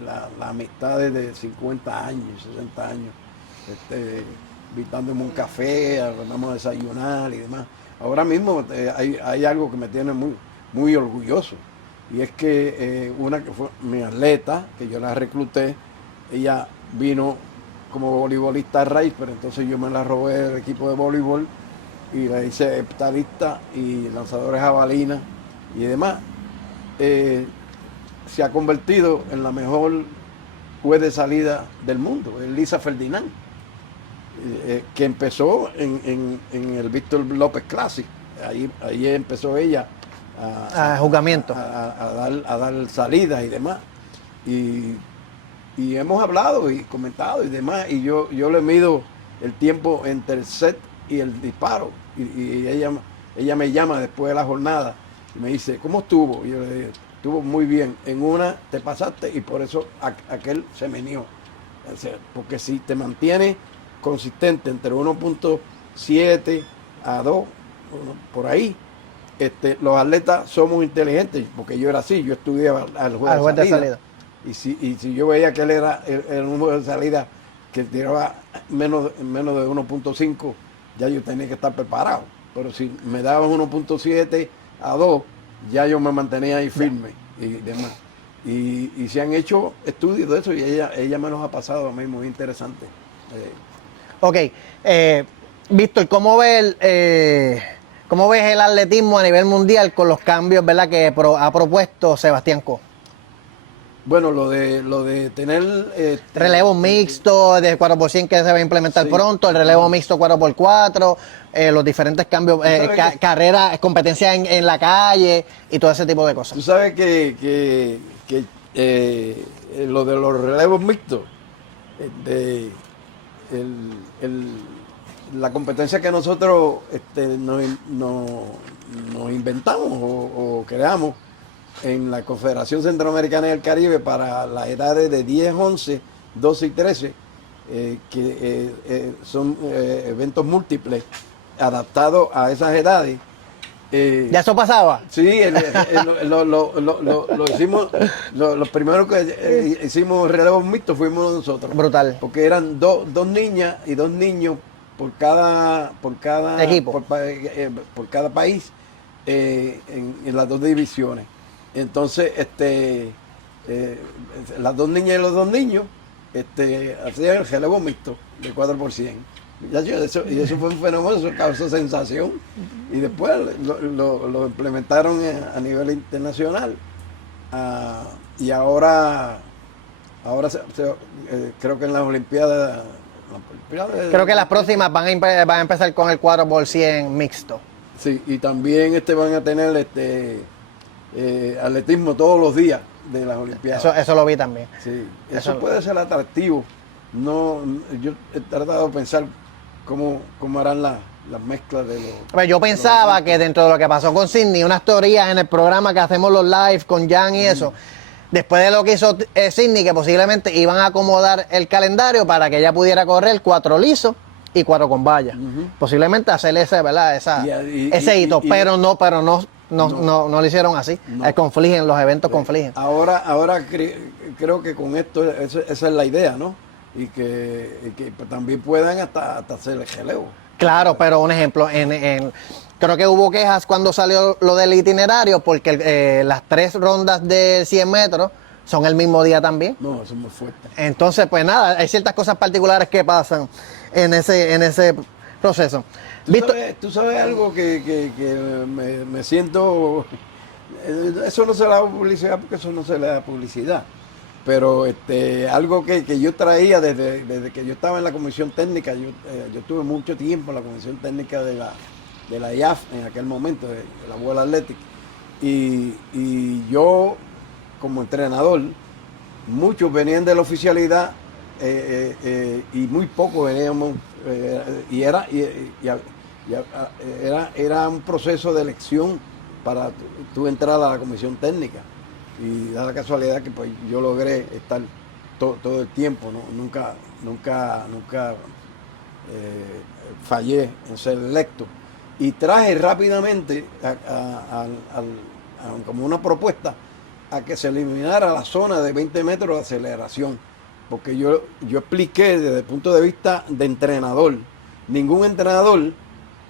la amistad de 50 años, 60 años, invitándome un café, vamos a desayunar y demás. Ahora mismo hay algo que me tiene muy, muy orgulloso, y es que una que fue mi atleta, que yo la recluté, ella vino como voleibolista a raíz, pero entonces yo me la robé del equipo de voleibol y la hice heptalista y lanzadores jabalina y demás. Se ha convertido en la mejor juez de salida del mundo, Elisa Ferdinand, que empezó en el Víctor López Classic. Ahí empezó ella a juzgamiento, a dar salidas y demás. Y hemos hablado y comentado y demás, y yo le mido el tiempo entre el set y el disparo, y ella me llama después de la jornada y me dice, ¿cómo estuvo? Y yo le digo, estuvo muy bien, en una te pasaste, y por eso aquel se meneó. O sea, porque si te mantienes consistente entre 1.7 a 2, por ahí, los atletas somos inteligentes, porque yo era así, yo estudiaba al juez de salida. Y si yo veía que él era el número de salida que tiraba menos de 1.5, ya yo tenía que estar preparado. Pero si me daban 1.7 a 2, ya yo me mantenía ahí firme y demás. Y se han hecho estudios de eso, y ella me los ha pasado a mí, muy interesante. Ok, Víctor, ¿cómo ves el atletismo a nivel mundial con los cambios, ¿verdad?, que ha propuesto Sebastián Coe? Bueno, lo de tener relevo mixto de 4x100 que se va a implementar pronto, el relevo mixto 4x4, los diferentes cambios, carreras, competencias en la calle y todo ese tipo de cosas. Tú sabes que lo de los relevos mixtos, la competencia que nosotros nos inventamos o creamos en la Confederación Centroamericana y del Caribe para las edades de 10, 11, 12 y 13, que son eventos múltiples adaptados a esas edades, ¿Ya eso pasaba? Sí, lo hicimos, los primeros que hicimos relevos mixtos fuimos nosotros. Brutal. Porque eran dos niñas y 2 niños por cada equipo, por cada país en las 2 divisiones. Entonces, las 2 niñas y los 2 niños hacían el relevo mixto de 4x100. Y eso fue un fenómeno, eso causó sensación. Y después lo implementaron a nivel internacional. Y ahora creo que en las Olimpiadas... Creo que las próximas van a empezar con el 4x100 mixto. Sí, y también van a tener atletismo todos los días de las Olimpiadas. Eso lo vi también. Sí, eso puede ser atractivo. No, yo he tratado de pensar cómo harán las mezclas de los... Pues yo pensaba que dentro de lo que pasó con Sydney, unas teorías en el programa que hacemos los live con Jan y eso, después de lo que hizo Sydney, que posiblemente iban a acomodar el calendario para que ella pudiera correr 4 lisos y 4 con vallas. Posiblemente hacer ese, ¿verdad? Ese hito, pero no lo hicieron así. No. Los eventos confligen. Ahora creo que con esto esa es la idea, ¿no? Y que también puedan hasta hacer el relevo. Claro, pero un ejemplo, creo que hubo quejas cuando salió lo del itinerario porque las 3 rondas de 100 metros son el mismo día también. No, eso es muy fuerte. Entonces, pues nada, hay ciertas cosas particulares que pasan en ese proceso. ¿Tú sabes algo que me siento... Eso no se le da publicidad porque eso no se le da publicidad. Pero algo que yo traía desde que yo estaba en la comisión técnica, yo estuve mucho tiempo en la comisión técnica de la IAF en aquel momento, de la World Athletic, y yo como entrenador, muchos venían de la oficialidad y muy pocos veníamos, y era un proceso de elección para tú entrar a la comisión técnica. Y da la casualidad que pues yo logré estar todo el tiempo, ¿no? Nunca fallé en ser electo. Y traje rápidamente como una propuesta a que se eliminara la zona de 20 metros de aceleración. Porque yo expliqué desde el punto de vista de entrenador, ningún entrenador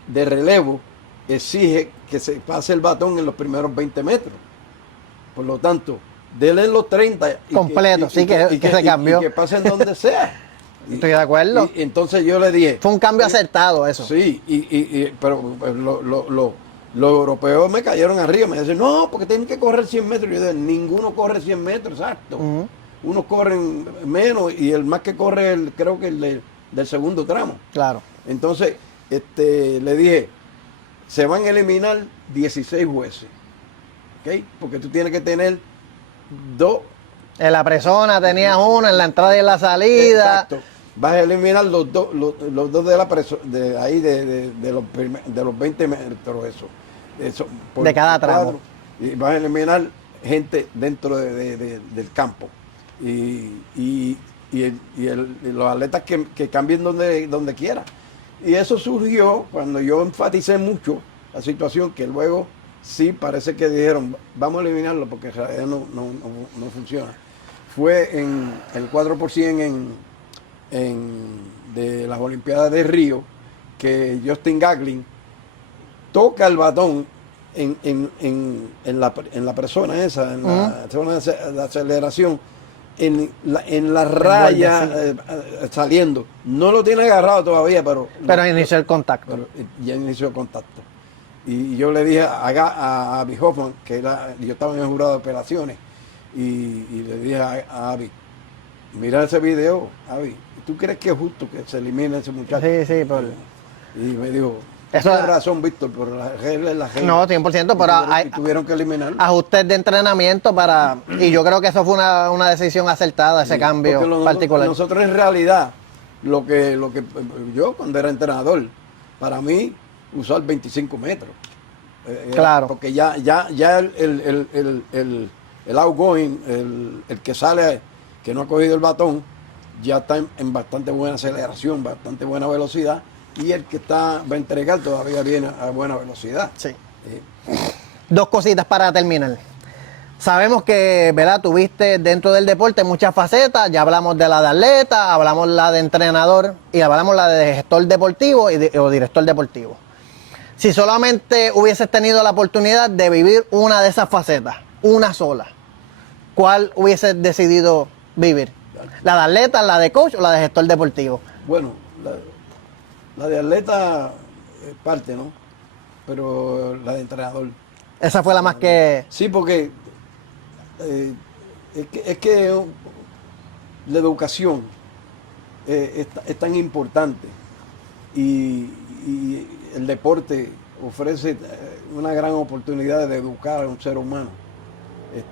de relevo exige que se pase el batón en los primeros 20 metros. Por lo tanto, denle los 30 completo, que se cambió. Y que pasen donde sea. Estoy de acuerdo. Y entonces yo le dije... Fue un cambio acertado eso. Sí, pero los europeos me cayeron arriba. Me dicen, no, porque tienen que correr 100 metros. Y yo dije, ninguno corre 100 metros, exacto. Unos corren menos y el más que corre, creo que el del segundo tramo. Claro. Entonces, le dije, se van a eliminar 16 jueces. ¿Okay? Porque tú tienes que tener 2. En la presona tenías uno, en la entrada y en la salida. Exacto. Vas a eliminar los dos de la presona, de los 20 metros, eso de cada tramo. Y vas a eliminar gente dentro del campo. Y los atletas que cambien donde quiera. Y eso surgió cuando yo enfaticé mucho la situación que luego... Sí, parece que dijeron, vamos a eliminarlo porque en realidad no funciona. Fue en el 4% de las Olimpiadas de Río que Justin Gatlin toca el batón en la persona esa, en la zona de aceleración, en la raya saliendo. No lo tiene agarrado todavía, pero inició el contacto. Ya inició el contacto. Y yo le dije a Abby Hoffman, yo estaba en el jurado de apelaciones, y le dije a Abby, mira ese video, Abby, ¿tú crees que es justo que se elimine ese muchacho? Sí, pero... Y me dijo, eso tienes razón, Víctor, pero la regla es la regla. No, 100%, pero tuvieron que eliminarlo. Ajustes de entrenamiento y yo creo que eso fue una decisión acertada, ese cambio particular. Nosotros en realidad, lo que yo cuando era entrenador, para mí, usar 25 metros. Claro. Porque ya el outgoing, el que sale, que no ha cogido el batón, ya está en bastante buena aceleración, bastante buena velocidad, y el que va a entregar todavía viene a buena velocidad. Sí. Dos cositas para terminar. Sabemos que, ¿verdad? Tuviste dentro del deporte muchas facetas. Ya hablamos de la de atleta, hablamos la de entrenador y hablamos la de gestor deportivo o director deportivo. Si solamente hubieses tenido la oportunidad de vivir una de esas facetas, una sola, ¿cuál hubieses decidido vivir? ¿La de atleta, la de coach o la de gestor deportivo? Bueno, la de atleta es parte, ¿no? Pero la de entrenador. Esa fue la más que... Sí, porque es que la educación es tan importante y el deporte ofrece una gran oportunidad de educar a un ser humano.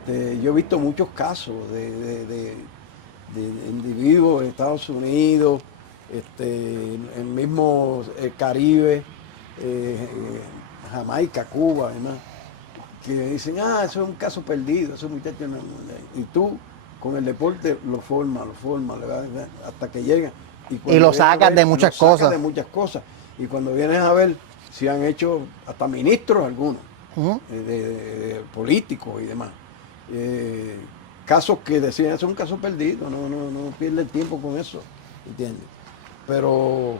Yo he visto muchos casos de individuos en Estados Unidos, el mismo Caribe, Jamaica, Cuba, además, que dicen, eso es un caso perdido, esos muchachos no. Y tú con el deporte lo formas, hasta que llegan. Y lo sacas de muchas cosas. De muchas cosas. Y cuando vienes a ver, si han hecho hasta ministros algunos, de políticos y demás. Casos que decían, eso es un caso perdido, no pierde el tiempo con eso, ¿entiendes? Pero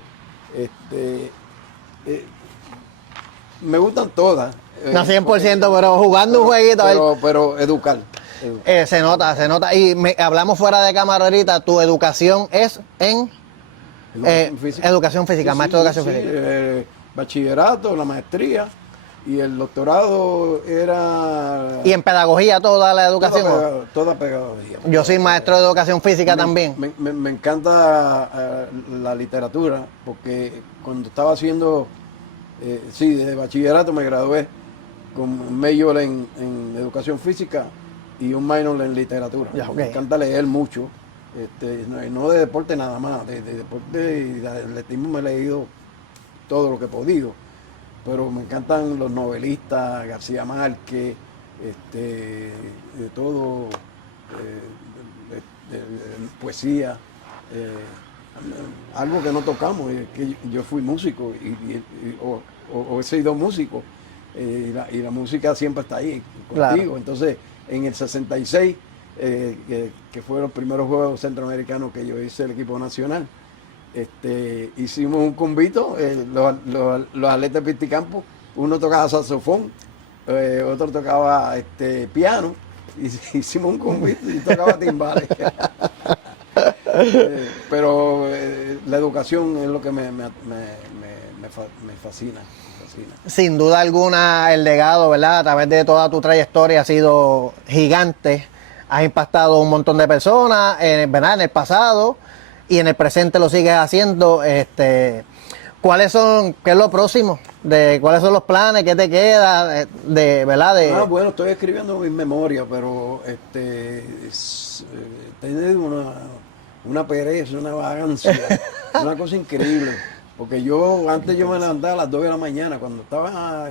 me gustan todas. No 100%, pero jugando un jueguito. Pero educar. Se nota. Y hablamos fuera de cámara ahorita, tu educación es en educación física, maestro de educación física. Bachillerato, la maestría y el doctorado era... ¿Y en pedagogía toda la educación? Toda pedagogía. Yo soy maestro de educación física también. Me encanta la literatura, porque cuando estaba haciendo, de bachillerato me gradué con un major en educación física y un minor en literatura. Okay. Me encanta leer mucho, no de deporte nada más, de deporte y de atletismo me he leído todo lo que he podido, pero me encantan los novelistas, García Márquez, de todo, de poesía, algo que no tocamos, es que yo fui músico o he sido músico, y la música siempre está ahí contigo. Claro. Entonces, en el 66, que fueron los primeros Juegos Centroamericanos que yo hice el equipo nacional, hicimos un convito, los atletas de Pisticampo, uno tocaba saxofón, otro tocaba piano, y hicimos un convito y tocaba timbales. Pero la educación es lo que me fascina. Sin duda alguna, el legado, ¿verdad? A través de toda tu trayectoria ha sido gigante. Has impactado a un montón de personas, ¿verdad? En el pasado y en el presente lo sigues haciendo. ¿Qué es lo próximo? ¿Cuáles son los planes? ¿Qué te queda? Bueno, estoy escribiendo mis memorias, pero tengo una pereza, una vagancia, una cosa increíble. Porque antes yo me levantaba a las 2 de la mañana, cuando estaba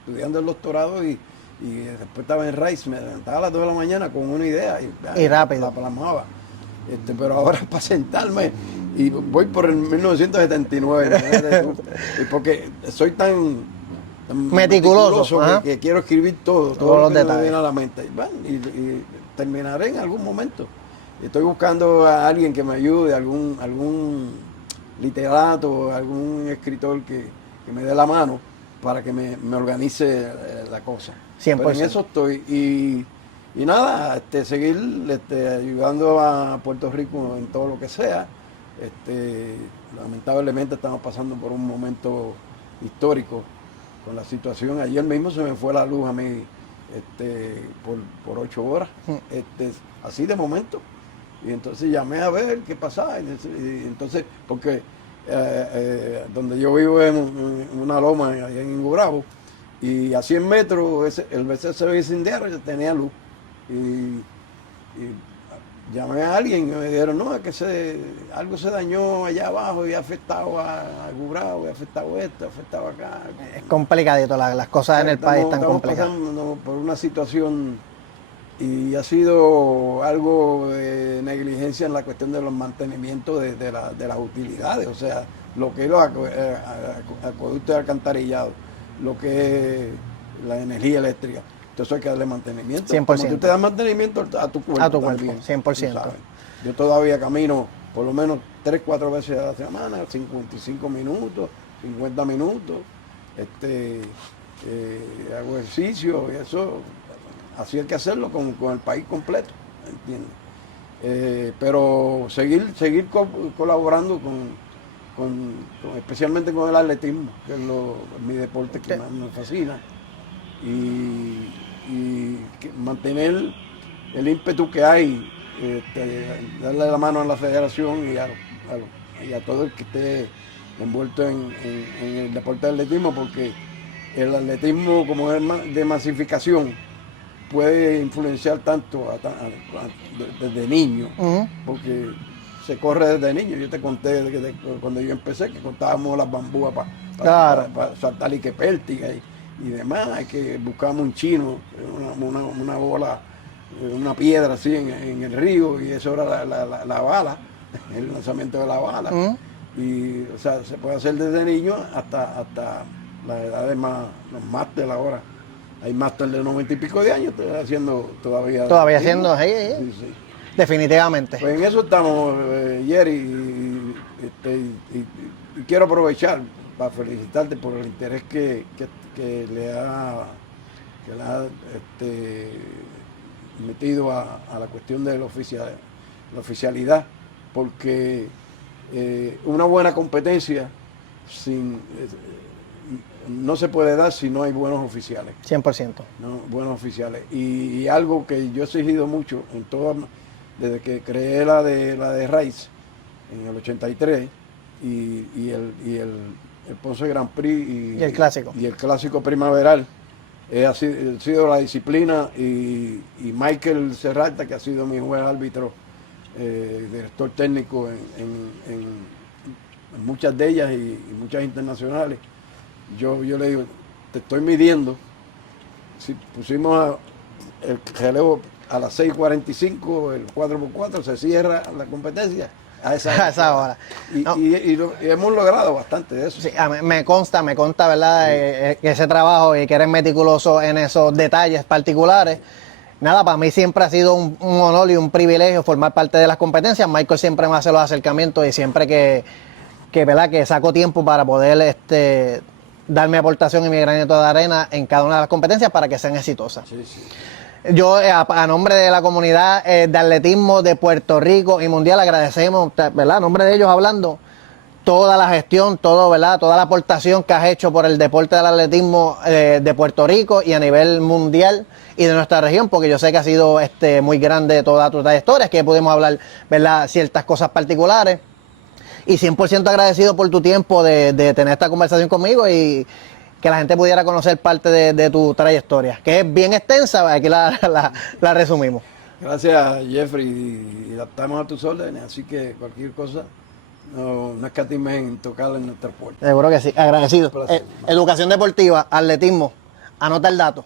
estudiando el doctorado y después estaba en Rice, me levantaba a las 2 de la mañana con una idea y rápido la plasmaba. Pero ahora para sentarme, y voy por el 1979, porque soy tan meticuloso que quiero escribir todo lo que me viene a la mente. Y terminaré en algún momento. Estoy buscando a alguien que me ayude, algún literato, algún escritor que me dé la mano para que me organice la cosa. 100%. Pero en eso estoy. Y nada, seguir ayudando a Puerto Rico en todo lo que sea. Lamentablemente estamos pasando por un momento histórico con la situación. Ayer mismo se me fue la luz a mí por 8 horas, así de momento. Y entonces llamé a ver qué pasaba. Y entonces, porque donde yo vivo es en una loma allá en Gurabo, y a 100 metros el BCC incendiario tenía luz. Y llamé a alguien y me dijeron, no, es que algo se dañó allá abajo y ha afectado a Gurabo, y ha afectado esto, ha afectado acá. Es complicadito, las cosas en el país están complicadas. Estamos pasando por una situación y ha sido algo de negligencia en la cuestión de los mantenimientos de las utilidades, o sea, lo que es los acueductos y alcantarillados, lo que es la energía eléctrica. Entonces hay que darle mantenimiento. 100%. Como tú te das mantenimiento a tu cuerpo. A tu cuerpo, también, 100%. tú sabes. Yo todavía camino por lo menos 3, 4 veces a la semana, 55 minutos, 50 minutos. Hago ejercicio y eso, así hay que hacerlo con el país completo, ¿entiendes? Pero seguir colaborando especialmente con el atletismo, que es mi deporte que más me fascina, y mantener el ímpetu que hay, darle la mano a la federación y a todo el que esté envuelto en el deporte del atletismo, porque el atletismo, como es de masificación, puede influenciar tanto desde niño, porque se corre desde niño. Yo te conté cuando yo empecé que contábamos las bambúas para saltar y que pértiga y demás, que buscábamos un chino, una bola, una piedra así en el río, y eso era la bala, el lanzamiento de la bala. Y o sea, se puede hacer desde niño hasta las edades los máster ahora. Hay máster de 90 y pico de años haciendo todavía. Todavía haciendo, sí. Definitivamente. Pues en eso estamos, Jerry, y quiero aprovechar para felicitarte por el interés que le ha metido a la cuestión de la oficialidad, porque una buena competencia no se puede dar si no hay buenos oficiales. 100%. ¿No? Buenos oficiales. Y algo que yo he exigido mucho desde que creé la de Rice en el 83 y el Ponce Grand Prix y el clásico. Y el clásico primaveral, ha sido la disciplina, y Michael Serrata, que ha sido mi juez árbitro, director técnico en muchas de ellas y muchas internacionales. Yo le digo, te estoy midiendo. Si pusimos el relevo a las 6:45, el 4x4, se cierra la competencia a esa hora. Y hemos logrado bastante de eso. Sí, me consta, ¿verdad? Que ese trabajo y que eres meticuloso en esos detalles particulares. Nada, para mí siempre ha sido un honor y un privilegio formar parte de las competencias. Michael siempre me hace los acercamientos y siempre ¿verdad? Que saco tiempo para poder dar mi aportación y mi granito de arena en cada una de las competencias para que sean exitosas. Sí, sí. Yo, a nombre de la comunidad de atletismo de Puerto Rico y mundial, agradecemos, ¿verdad? A nombre de ellos hablando, toda la gestión, ¿verdad? Toda la aportación que has hecho por el deporte del atletismo de Puerto Rico y a nivel mundial y de nuestra región, porque yo sé que ha sido muy grande toda tu trayectoria, es que pudimos hablar, ¿verdad? Ciertas cosas particulares. Y 100% agradecido por tu tiempo de tener esta conversación conmigo y que la gente pudiera conocer parte de tu trayectoria, que es bien extensa, aquí la resumimos. Gracias, Jeffrey, y estamos a tus órdenes, así que cualquier cosa, no escatimes en tocarla en nuestra puerta. Seguro que sí, agradecido. Educación deportiva, atletismo, anota el dato.